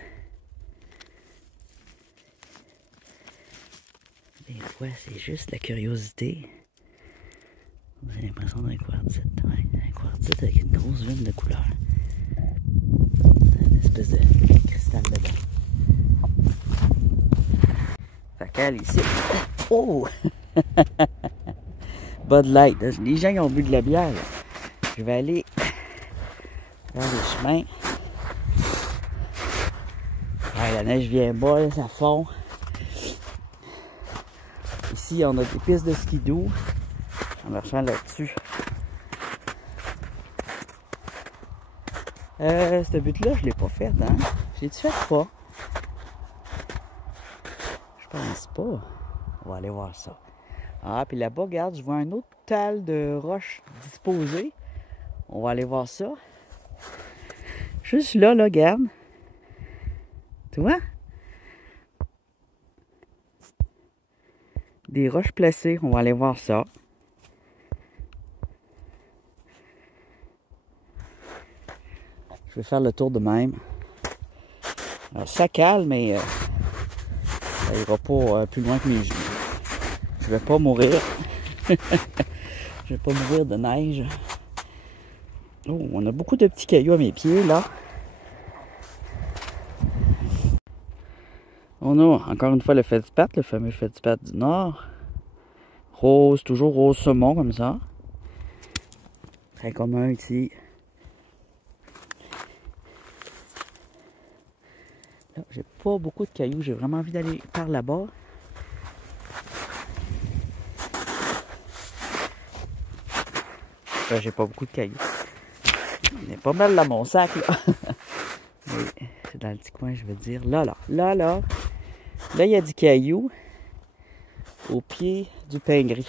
Des fois, c'est juste la curiosité. Vous avez l'impression d'un quartzite. Ouais, un quartzite avec une grosse veine de couleur. Une espèce de cristal dedans. Fait qu'elle ici. Oh! Bud Light. Les gens ils ont bu de la bière. Là. Je vais aller dans le chemin. Ouais, la neige vient bas, là, ça fond. Ici, on a des pistes de skidoo. En marchant là-dessus. Ce but-là, je l'ai pas fait, hein? J'ai-tu fait pas? Je pense pas. On va aller voir ça. Ah, puis là-bas, regarde, je vois un autre tal de roches disposées. On va aller voir ça. Juste là, regarde. Tu vois? Des roches placées. On va aller voir ça. Je vais faire le tour de même. Alors, ça cale, mais ça ira pas plus loin que mes genoux. Je vais pas mourir. Je vais pas mourir de neige. Oh, on a beaucoup de petits cailloux à mes pieds, là. On a encore une fois le feldspath, le fameux feldspath du Nord. rose, toujours rose saumon comme ça. Très commun ici. Là, j'ai pas beaucoup de cailloux, j'ai vraiment envie d'aller par là-bas. Là, j'ai pas beaucoup de cailloux. On est pas mal dans mon sac, là. Mais c'est dans le petit coin, je veux dire. Là, il y a du caillou au pied du pin gris.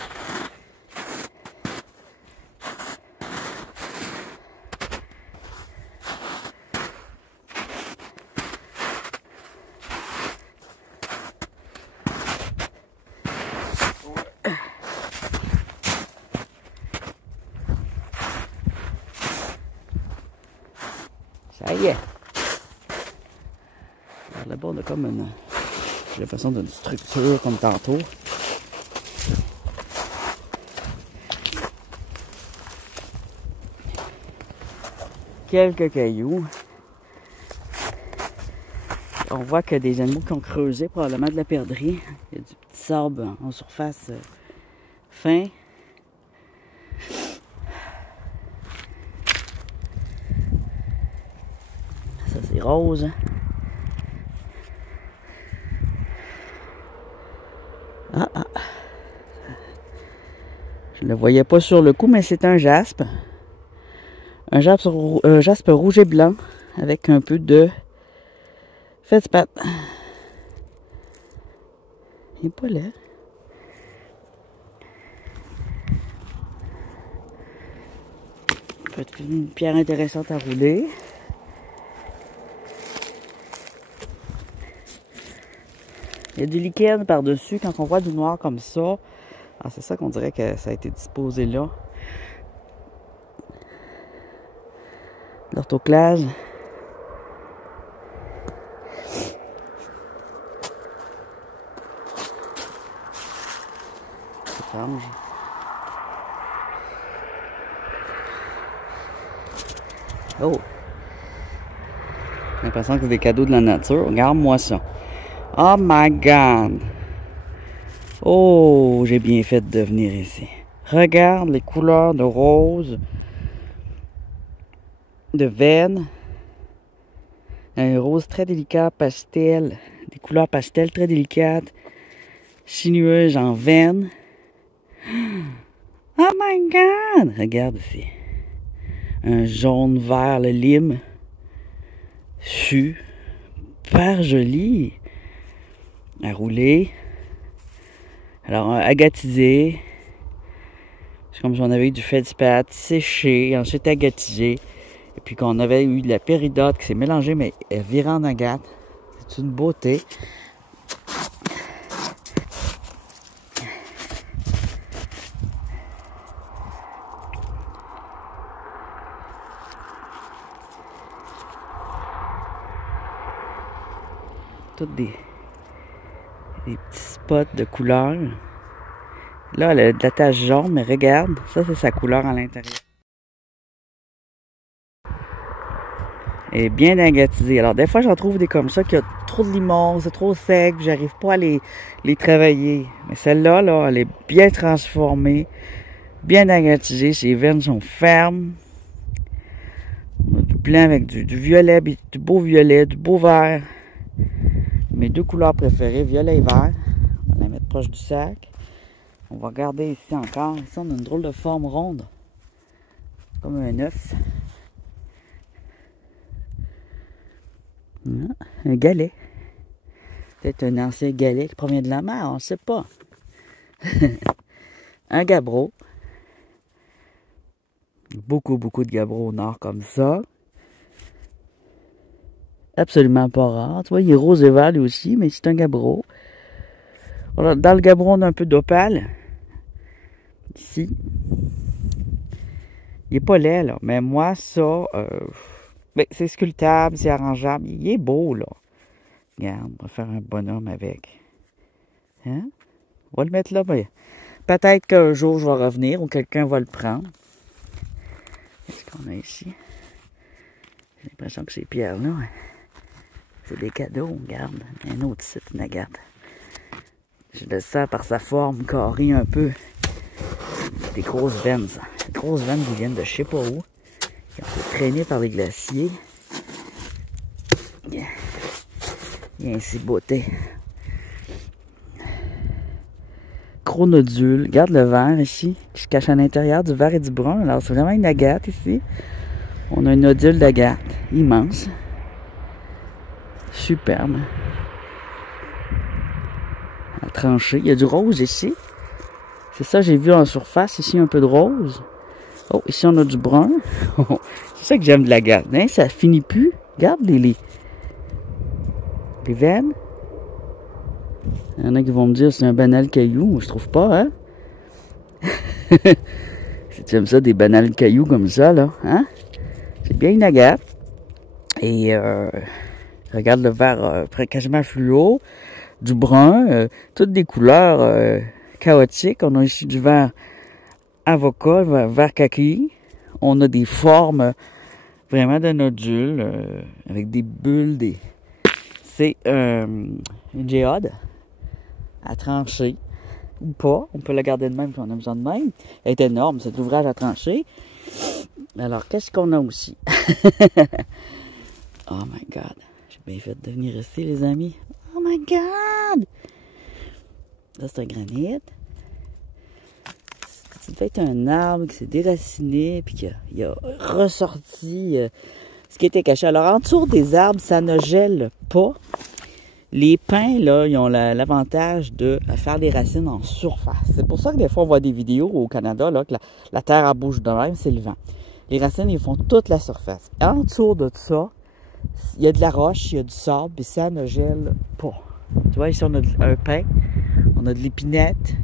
Ça y est. Alors là-bas, on a comme une... J'ai l'impression d'une structure comme tantôt. Quelques cailloux. On voit qu'il y a des animaux qui ont creusé probablement de la perdrix. Il y a du petit sable en surface fin. Ça, c'est rose. Ah. Je ne le voyais pas sur le coup, mais c'est un jaspe. Un jaspe rouge et blanc avec un peu de feldspath. Il n'est pas là. Peut-être une pierre intéressante à rouler. Il y a du lichen par-dessus. Quand on voit du noir comme ça, c'est ça qu'on dirait que ça a été disposé là. L'orthoclase. C'est étrange. Oh! J'ai l'impression que c'est des cadeaux de la nature. Regarde-moi ça. Oh my God! Oh, j'ai bien fait de venir ici. Regarde les couleurs de rose, de veine. Un rose très délicat, pastel. Des couleurs pastel très délicates. Sinueuses en veine. Oh my God! Regarde ici. Un jaune vert, le lime. Super joli. À rouler. Alors, agatisé. C'est comme si on avait eu du feldspath séché, ensuite agatisé. Et puis qu'on avait eu de la péridote qui s'est mélangée, mais virée en agate. C'est une beauté. Toutes des petits spots de couleur. Là, elle a de la tache jaune, mais regarde, ça c'est sa couleur à l'intérieur. Elle est bien agatisée. Alors, des fois, j'en trouve des comme ça qui ont trop de limon, c'est trop sec, puis j'arrive pas à les travailler. Mais celle-là, là, elle est bien transformée, bien agatisée. Ses veines sont fermes. On a du blanc avec du violet, du beau violet, du beau vert. Mes deux couleurs préférées, violet et vert. On va la mettre proche du sac. On va regarder ici encore. Ici, on a une drôle de forme ronde. Comme un œuf. Un galet. Peut-être un ancien galet qui provient de la mer, on ne sait pas. Un gabbro. Beaucoup de gabbros au nord comme ça. Absolument pas rare. Tu vois, il est rose et vert lui aussi, mais c'est un gabbro. Voilà, dans le gabbro, on a un peu d'opale. Ici. Il n'est pas laid, là. Mais moi, ça, c'est sculptable, c'est arrangeable. Il est beau, là. Regarde, on va faire un bonhomme avec. Hein? On va le mettre là, mais peut-être qu'un jour, je vais revenir ou quelqu'un va le prendre. Qu'est-ce qu'on a ici? J'ai l'impression que ces pierres-là, c'est des cadeaux, regarde. Un autre site, regarde. Je le sens par sa forme carrée un peu des grosses veines, ça. Des grosses veines qui viennent de je sais pas où. Qui ont été traînées par les glaciers. Et ainsi beauté. Gros nodule. Regarde le verre ici, qui se cache à l'intérieur du vert et du brun. Alors, c'est vraiment une agate ici. On a un nodule d'agate immense. Superbe. À trancher. Il y a du rose ici. C'est ça, j'ai vu en surface. Ici, un peu de rose. Oh, ici, on a du brun. C'est ça que j'aime de l'agate. Hein? Ça finit plus. Regarde les veines. Il y en a qui vont me dire que c'est un banal caillou. Moi, je trouve pas, hein? Si tu aimes ça, des banals cailloux comme ça, là, hein? C'est bien une agate. Et regarde le vert quasiment fluo, du brun, toutes des couleurs chaotiques. On a ici du vert avocat, vert kaki. On a des formes vraiment de nodules avec des bulles. C'est une géode à trancher ou pas. On peut la garder de même si on a besoin de même. Elle est énorme, cet ouvrage à trancher. Alors, qu'est-ce qu'on a aussi? Oh my God. J'ai bien fait de venir ici, les amis. Oh my God! Là, c'est un granit. Ça devait être un arbre qui s'est déraciné puis qui a ressorti ce qui était caché. Alors, en dessous des arbres, ça ne gèle pas. Les pins, là, ils ont l'avantage de faire des racines en surface. C'est pour ça que des fois, on voit des vidéos au Canada, là, que la terre bouge de même, c'est le vent. Les racines, ils font toute la surface. En dessous de ça, il y a de la roche, il y a du sable, et ça ne gèle pas. Tu vois, ici, on a un pin, on a de l'épinette,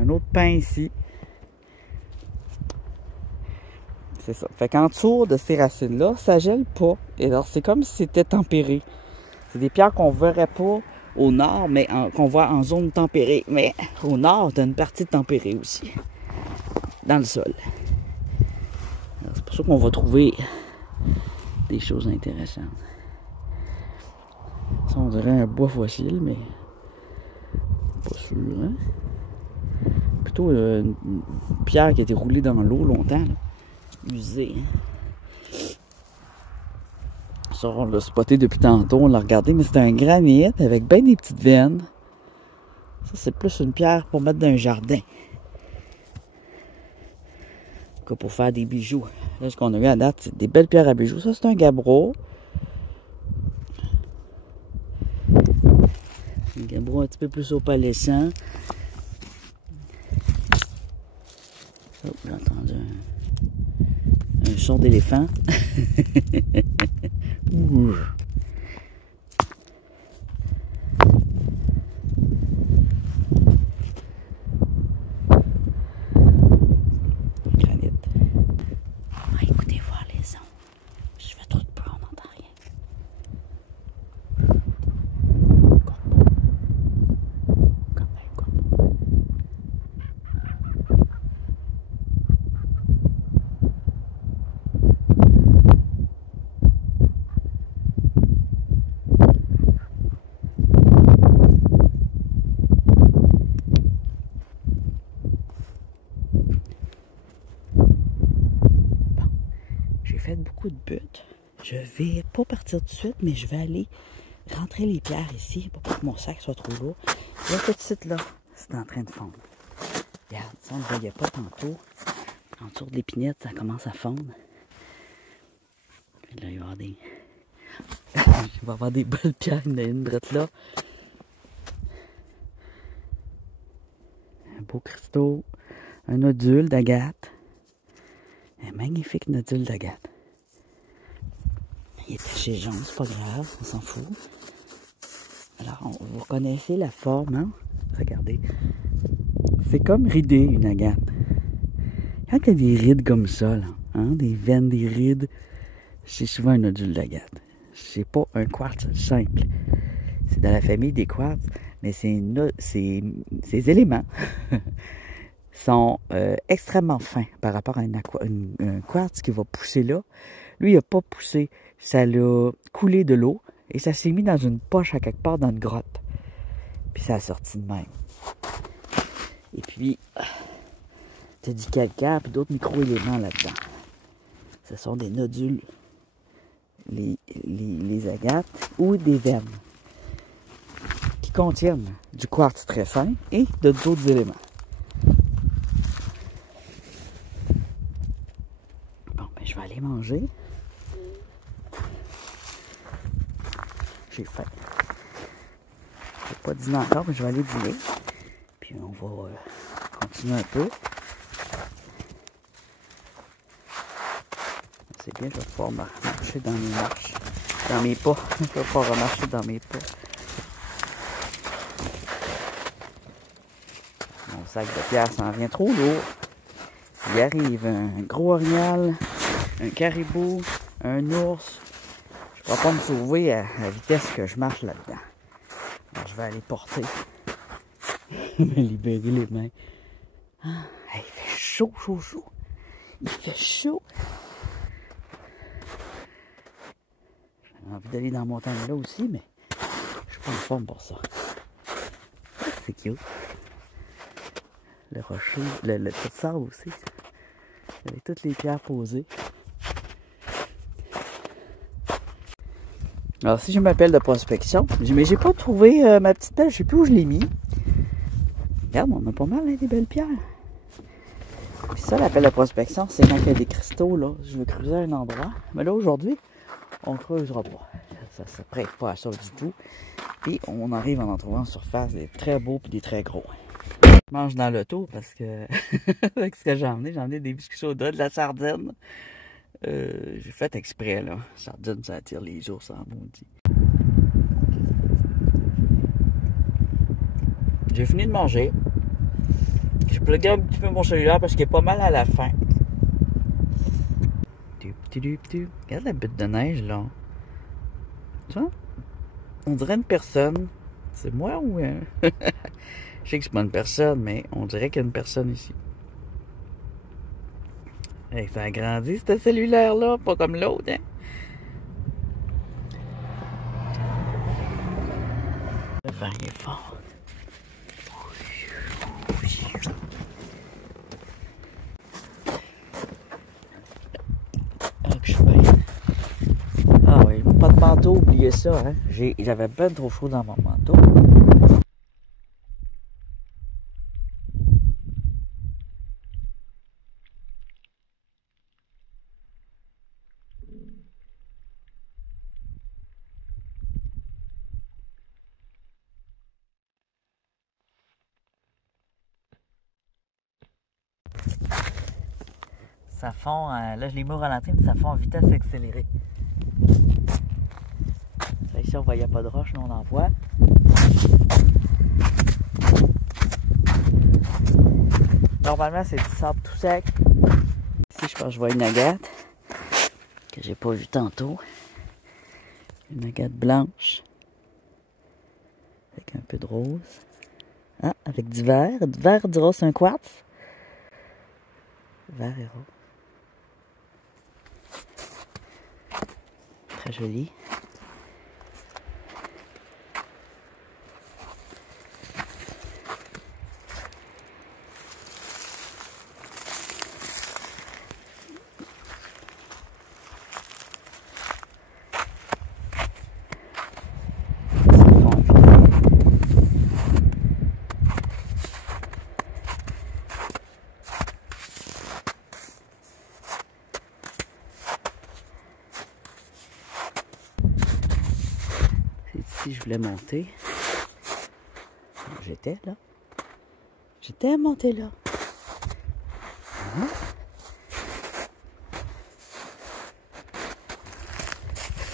un autre pin ici. C'est ça. Fait qu'en dessous de ces racines-là, ça gèle pas. Et alors, c'est comme si c'était tempéré. C'est des pierres qu'on ne verrait pas au nord, mais qu'on voit en zone tempérée. Mais au nord, tu as une partie tempérée aussi, dans le sol. C'est pour ça qu'on va trouver des choses intéressantes. Ça, on dirait un bois fossile, mais pas sûr, hein? Plutôt une pierre qui a été roulée dans l'eau longtemps, là. Usée, hein? Ça, on l'a spoté depuis tantôt, on l'a regardé, mais c'est un granit avec bien des petites veines. Ça, c'est plus une pierre pour mettre dans un jardin que pour faire des bijoux. Là, ce qu'on a eu à date, c'est des belles pierres à bijoux. Ça, c'est un gabbro. Un gabbro un petit peu plus opalescent. Oh, j'ai entendu un son d'éléphant. Ouh. Granit. Écoutez voir les sons. Je fais trop de bruit, on n'entend rien. Beaucoup de buts. Je vais pas partir tout de suite, mais je vais aller rentrer les pierres ici pour pas que mon sac soit trop lourd. Là, tout de suite, là, c'est en train de fondre. Regarde, ça, on ne voyait pas tantôt. En dessous de l'épinette, ça commence à fondre. Et là, il va y avoir des... il va y avoir des belles pierres, une drette là. Un beau cristaux. Un nodule d'agate. Un magnifique nodule d'agate. Il est taché jaune, c'est pas grave, on s'en fout. Alors, vous reconnaissez la forme, hein? Regardez. C'est comme ridé, une agate. Quand il y a des rides comme ça, là, hein? Des veines, des rides, c'est souvent un nodule d'agate. C'est pas un quartz simple. C'est dans la famille des quartz, mais ces éléments sont extrêmement fins par rapport à un quartz qui va pousser là. Lui, il n'a pas poussé. Ça l'a coulé de l'eau et ça s'est mis dans une poche à quelque part dans une grotte. Puis ça a sorti de même. Et puis, C'est du calcaire et d'autres micro-éléments là-dedans. Ce sont des nodules, les agates ou des veines qui contiennent du quartz très fin et d'autres éléments. Bon, ben je vais aller manger. J'ai faim. Je n'ai pas dîné encore, mais je vais aller dîner. Puis on va continuer un peu. C'est bien, je vais pouvoir marcher dans mes marches. Dans mes pas. Je vais pouvoir marcher dans mes pas. Mon sac de pierre s'en vient trop lourd. Il arrive un gros orignal, un caribou, un ours. Je ne vais pas me sauver à la vitesse que je marche là-dedans. Alors, je vais aller porter. Me libérer les mains. Ah, il fait chaud, chaud, chaud. Il fait chaud. J'ai envie d'aller dans la montagne là aussi, mais je suis pas en forme pour ça. C'est cute. Le rocher, le petit sable aussi. Avec toutes les pierres posées. Alors si je m'appelle de prospection, mais j'ai pas trouvé ma petite pelle, je sais plus où je l'ai mis. Regarde, on a pas mal hein, des belles pierres. Puis ça, l'appel de prospection, c'est quand il y a des cristaux, là. Je veux creuser un endroit. Mais là, aujourd'hui, on ne creusera pas. Ça ne se prête pas à ça du tout. Et on arrive en trouvant en surface des très beaux et des très gros. Je mange dans l'auto parce que, avec ce que j'ai emmené des biscuits soda, de la sardine. J'ai fait exprès, là. Sardine, ça attire les ours en maudit. J'ai fini de manger. J'ai plugué un petit peu mon cellulaire parce qu'il est pas mal à la fin. Regarde la butte de neige, là. Tu vois? On dirait une personne. C'est moi ou... Je sais que c'est pas une personne, mais on dirait qu'il y a une personne ici. Hey, ça a grandi, ce cellulaire-là, pas comme l'autre, hein? Le vent est fort. Ah, que je suis bien. Ah oui, pas de manteau, oubliez ça, hein? J'avais ben trop chaud dans mon manteau. Ça fond, là je l'ai mis au ralenti, mais ça fond en vitesse accélérée. Là, ici on voyait pas de roche, nous on en voit. Normalement c'est du sable tout sec. Ici je pense que je vois une agate que j'ai pas vue tantôt. Une agate blanche. Avec un peu de rose. Ah, avec du vert. Du vert, du rose, un quartz. Vert et rose. Très joli. Si je voulais monter, j'étais là. J'étais monté là.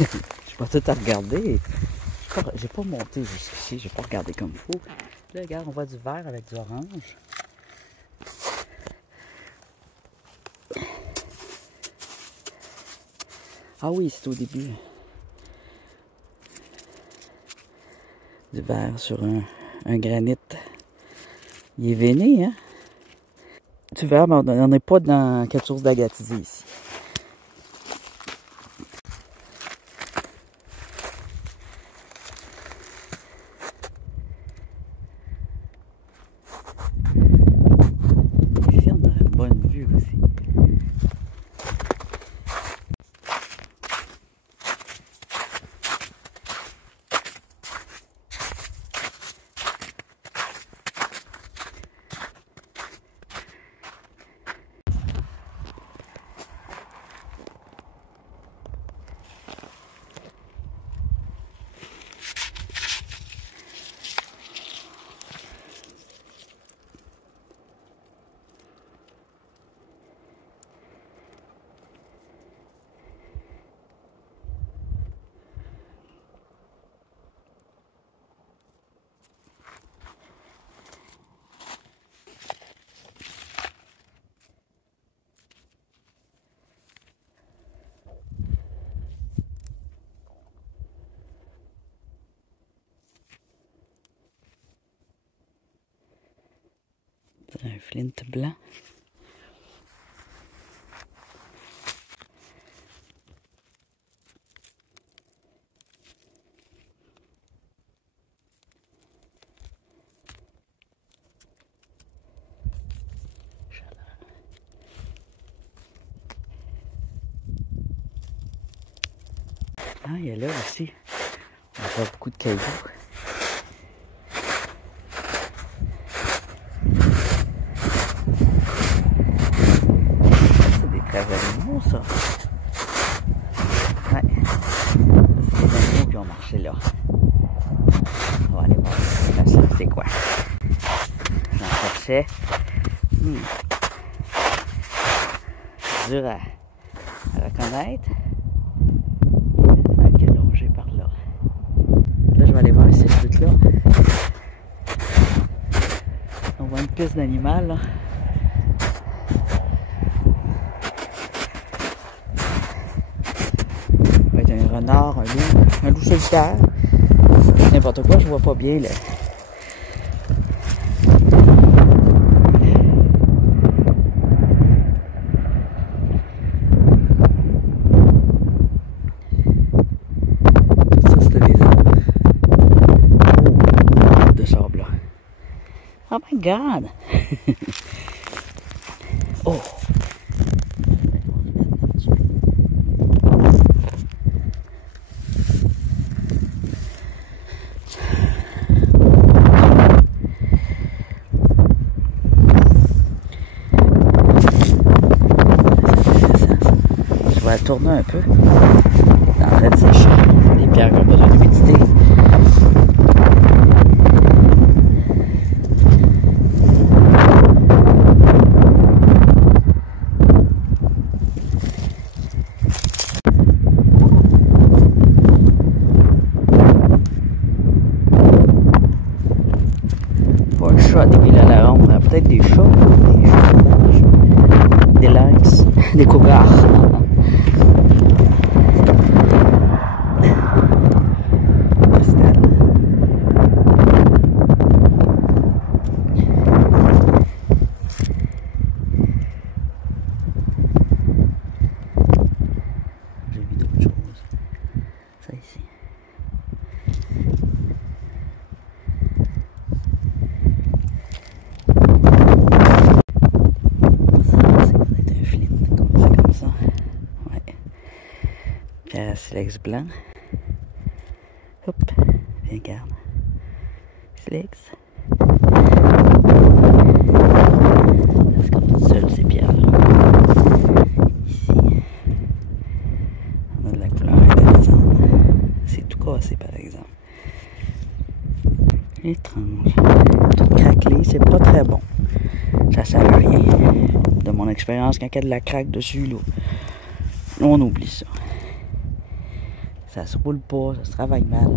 Je suis pas tout à regarder. J'ai pas monté jusqu'ici, j'ai pas regardé comme il faut. Là, regarde, on voit du vert avec du orange. Ah oui, c'est au début. Du vert sur un granit. Il est veiné, hein? Du vert, mais on n'en est pas dans quelque chose d'agatisé ici. Ici, on a une C'est un flint blanc. Ah, il y a là aussi. On voit beaucoup de cailloux. C'est des traces d'animaux, ça. Ouais. C'est des animaux qui ont marché là. On va aller voir c'est quoi. J'en cherchais. Dur à reconnaître. Par là. Là, je vais aller voir ces trucs-là. On voit une piste d'animal, là. Ça va être un renard, un loup solitaire. N'importe quoi, je vois pas bien, là. Oh my God! Oh! Je vais la tourner un peu. C'est en train de sécher. Les pierres qui ont besoin d'humidité. Peut-être des chats, des lynx, des cougars. J'ai vu d'autres choses. Ça ici. Silex blanc. Hop, viens, garde. Silex. C'est comme tout seul ces pierres-là. Ici, on a de la couleur intéressante. C'est tout cassé par exemple. Étrange. Tout craquelé, c'est pas très bon. Ça sert à rien. De mon expérience, quand il y a de la craque dessus, là, on oublie ça. Ça se roule pas, ça se travaille mal.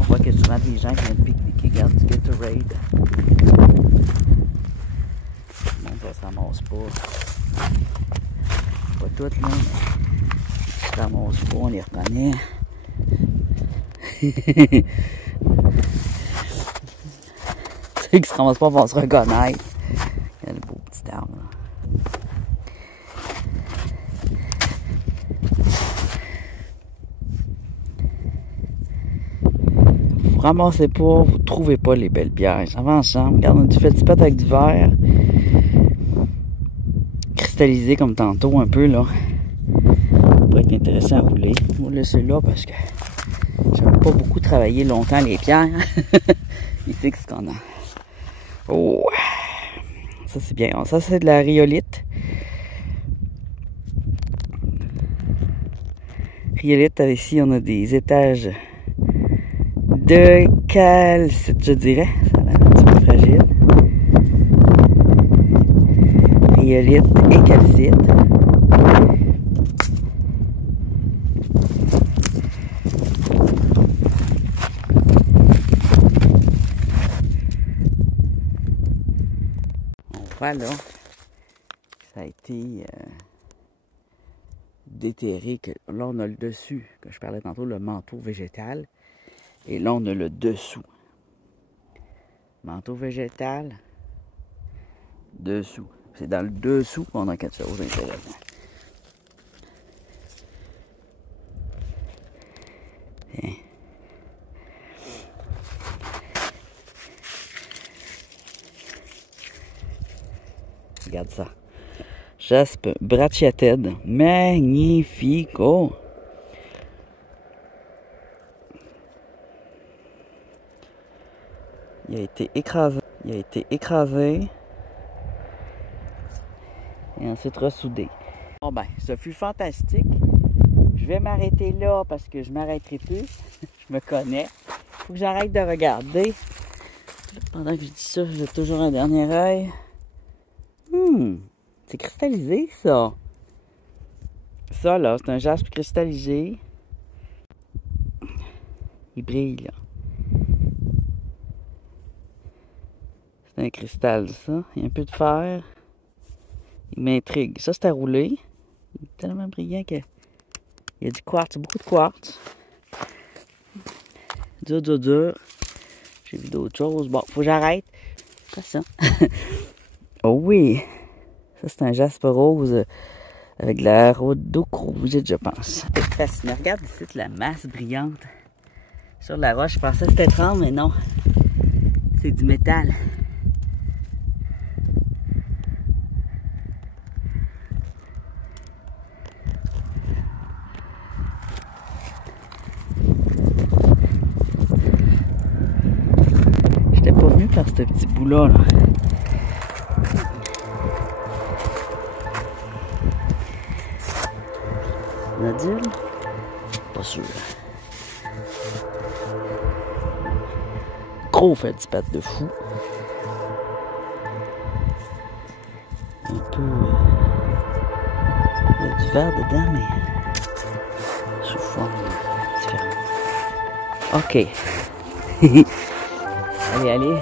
On voit qu'il y a souvent des gens qui viennent pique-niquer, gardent du Gatorade. Le monde, ça se ramasse pas. Pas toutes, là, mais ça se ramasse pas, on les reconnaît. Ceux qui se ramassent pas vont se reconnaître. Quel beau petit arbre, là. Vous ramassez pas, vous trouvez pas les belles bières. Ça va ensemble. Regarde, on a du feldspath avec du verre. Cristallisé comme tantôt un peu là. Ça pourrait être intéressant à rouler. On va le laisser là parce que j'aime pas beaucoup travailler longtemps les pierres. Ici, qu'est-ce qu'on a? Oh! Ça c'est bien. Ça c'est de la rhyolite. Rhyolite, ici on a des étages de calcite, je dirais. Ça a l'air un petit peu fragile. Rhyolite et calcite. On voit là, ça a été déterré. Là, on a le dessus, que je parlais tantôt, le manteau végétal. Et là, on a le dessous. Manteau végétal. Dessous. C'est dans le dessous qu'on a quelque chose d'intéressant. Tiens. Regarde ça. Jaspe bracciated. Magnifico. Il a été écrasé. Il a été écrasé. Et ensuite ressoudé. Bon ben, ça fut fantastique. Je vais m'arrêter là parce que je m'arrêterai plus. Je me connais. Faut que j'arrête de regarder. Pendant que je dis ça, j'ai toujours un dernier œil. C'est cristallisé, ça. Ça, là, c'est un jaspe cristallisé. Il brille, là. C'est un cristal, ça. Il y a un peu de fer. Il m'intrigue. Ça, c'est à rouler. Il est tellement brillant qu'il y a du quartz, beaucoup de quartz. Dur, dur, dur. J'ai vu d'autres choses. Bon, faut que j'arrête. C'est ça. Oh oui! Ça, c'est un jaspe rose avec de la rhodochrosite, je pense. C'est fascinant. Regarde ici la masse brillante sur la roche. Je pensais que c'était étrange, mais non. C'est du métal. J'étais pas venu par ce petit bout-là, là. Nodule? Pas sûr. Gros feldspathe de fou. Un peu... il y a du verre dedans, mais sous forme différente. OK. Allez, allez.